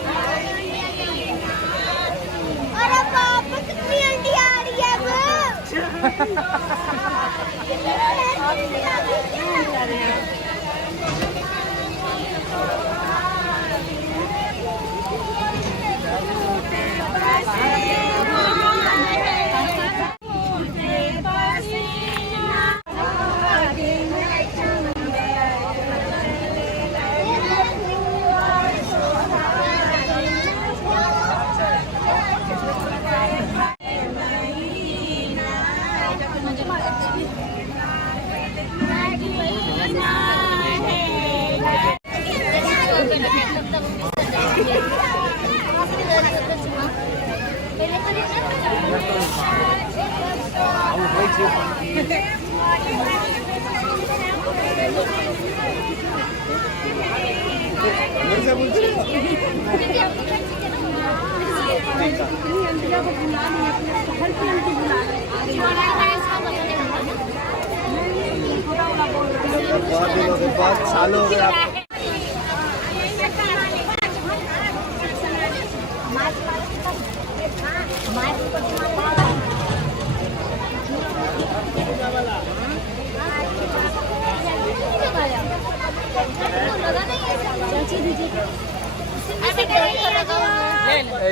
अरे बाप रे कितनी अंडी आ रही है वो बहुत दिनों के बाद सालों हो गया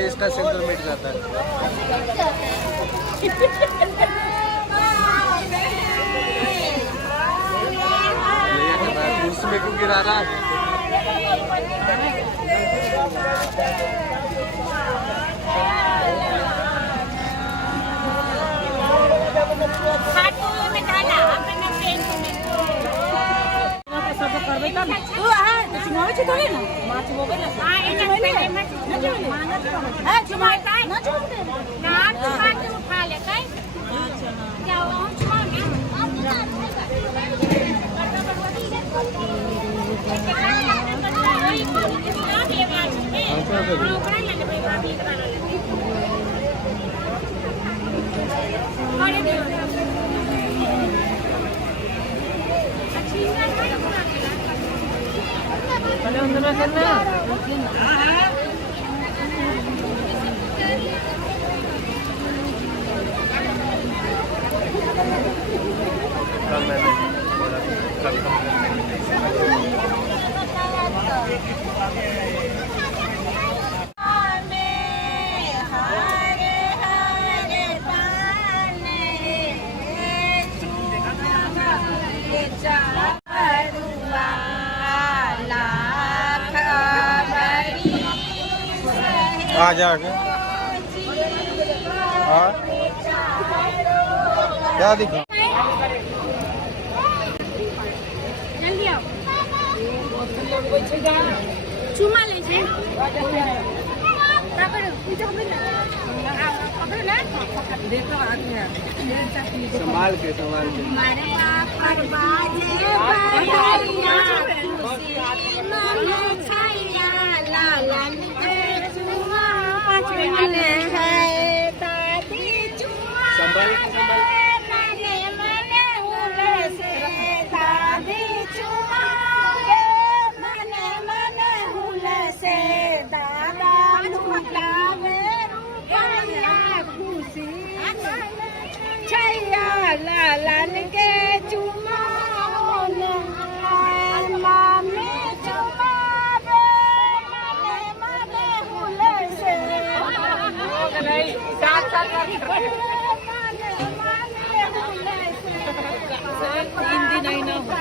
इसका सिंगल मिट जाता है। उसमें क्यों गिरा रहा आ जाके हाँ क्या दिखा जल्दी आओ चुमा ले छे पकड़ो पकड़ो ना देखो आ गया संभाल के हमारे पर बाजे बाजरिया मानो छाया लालन के चुमा चुने है दादी चुमा मने मने उलसे दादी चुमा मने मने उलसे दादा लुटावे रुपया खुशी छैया लालन के चुमा मामी चुमा मने मने उलसे तीन दिन आई ना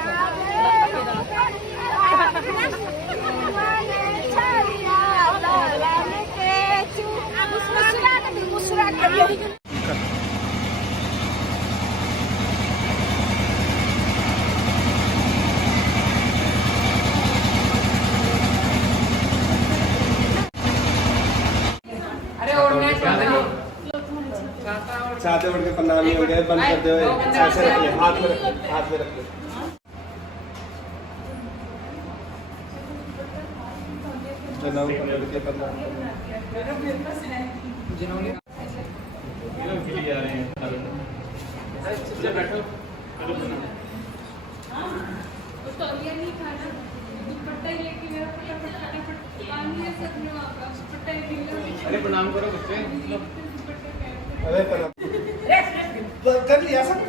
चाहते उड़ के पन्ना नहीं हो गए बंद करते हुए ऐसे रखिए हाथ में रखिए हाथ में रखिए जनाब उड़ के पन्ना अरे प्रणाम करो बच्चे अरे पन्ना कर लिया सब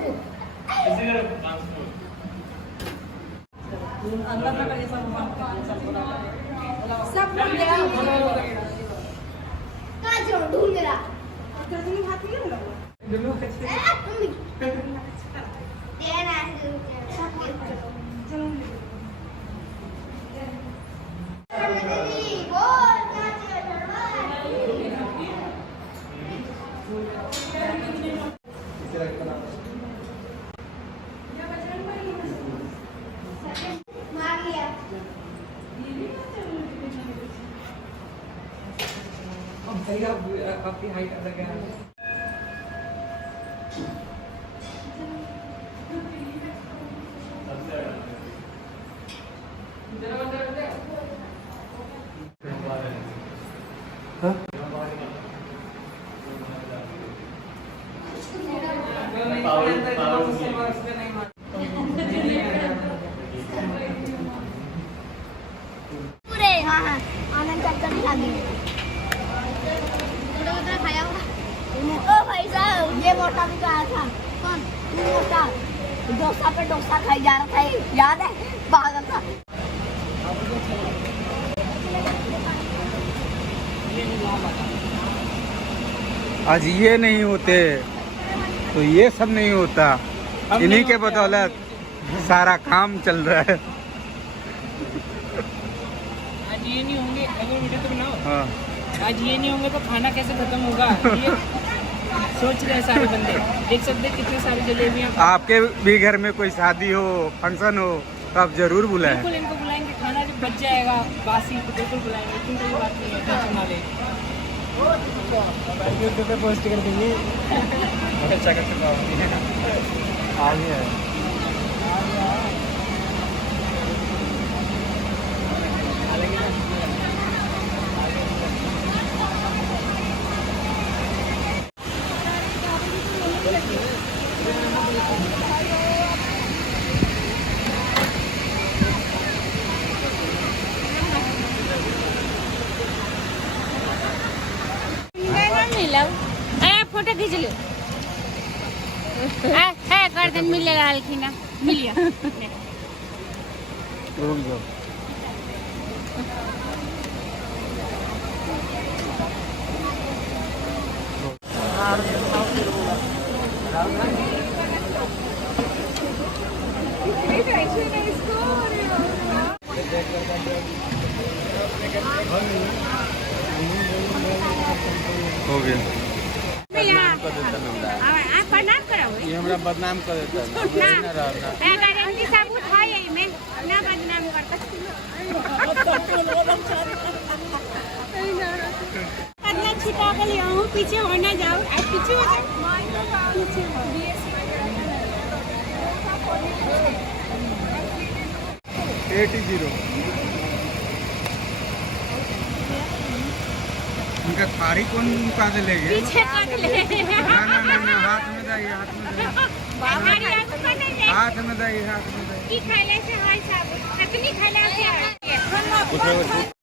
आपकी हाइट अलग है पूरे हाँ हाँ आनंद चाचा भी आ गए उधर खाया होगा ओ भाई साहब ये मोटा भी तो आया था कौन ये मोटा डोसा पे डोसा खाई जा रहा था याद है पागल था आज ये नहीं होते तो ये सब नहीं होता इन्हीं के बदौलत सारा काम चल रहा है आज ये नहीं होंगे अगर वीडियो तो बनाओ हाँ आज ये नहीं होंगे तो खाना कैसे खत्म होगा ये सोच रहे हैं सारे बंदे देख सकते हैं कितने सारे जलेबियाँ आपके भी घर में कोई शादी हो फंक्शन हो तो आप जरूर बुलाएं बिल्कुल इनको बुलाएंगे खाना जब बच जाएगा बासी तो बिल्कुल बुलाएंगे चिंता की बात नहीं है टेंशन ना ले यूट्यूब पे पोस्ट कर देंगे अच्छा करते आ गया फोटो खींच लो कर दिन मिलेगा अलखीना मिलियो रुक जाओ हो गया भैया कर देता ना आप प्रणाम कराओ ये हमरा बदनाम कर देता ना गारंटी सबूत है यही में ना बदनाम करता कदला छिटा के लिए हूं पीछे हो ना जाओ आज पीछे हो जाओ 80 इनका थारी कौन काजे ले गए पीछे काट ले ना हाथ में दाई हमारी आंख पर नहीं जाए हाथ में दाई की खाइले से हाय साहब खतनी खाइले से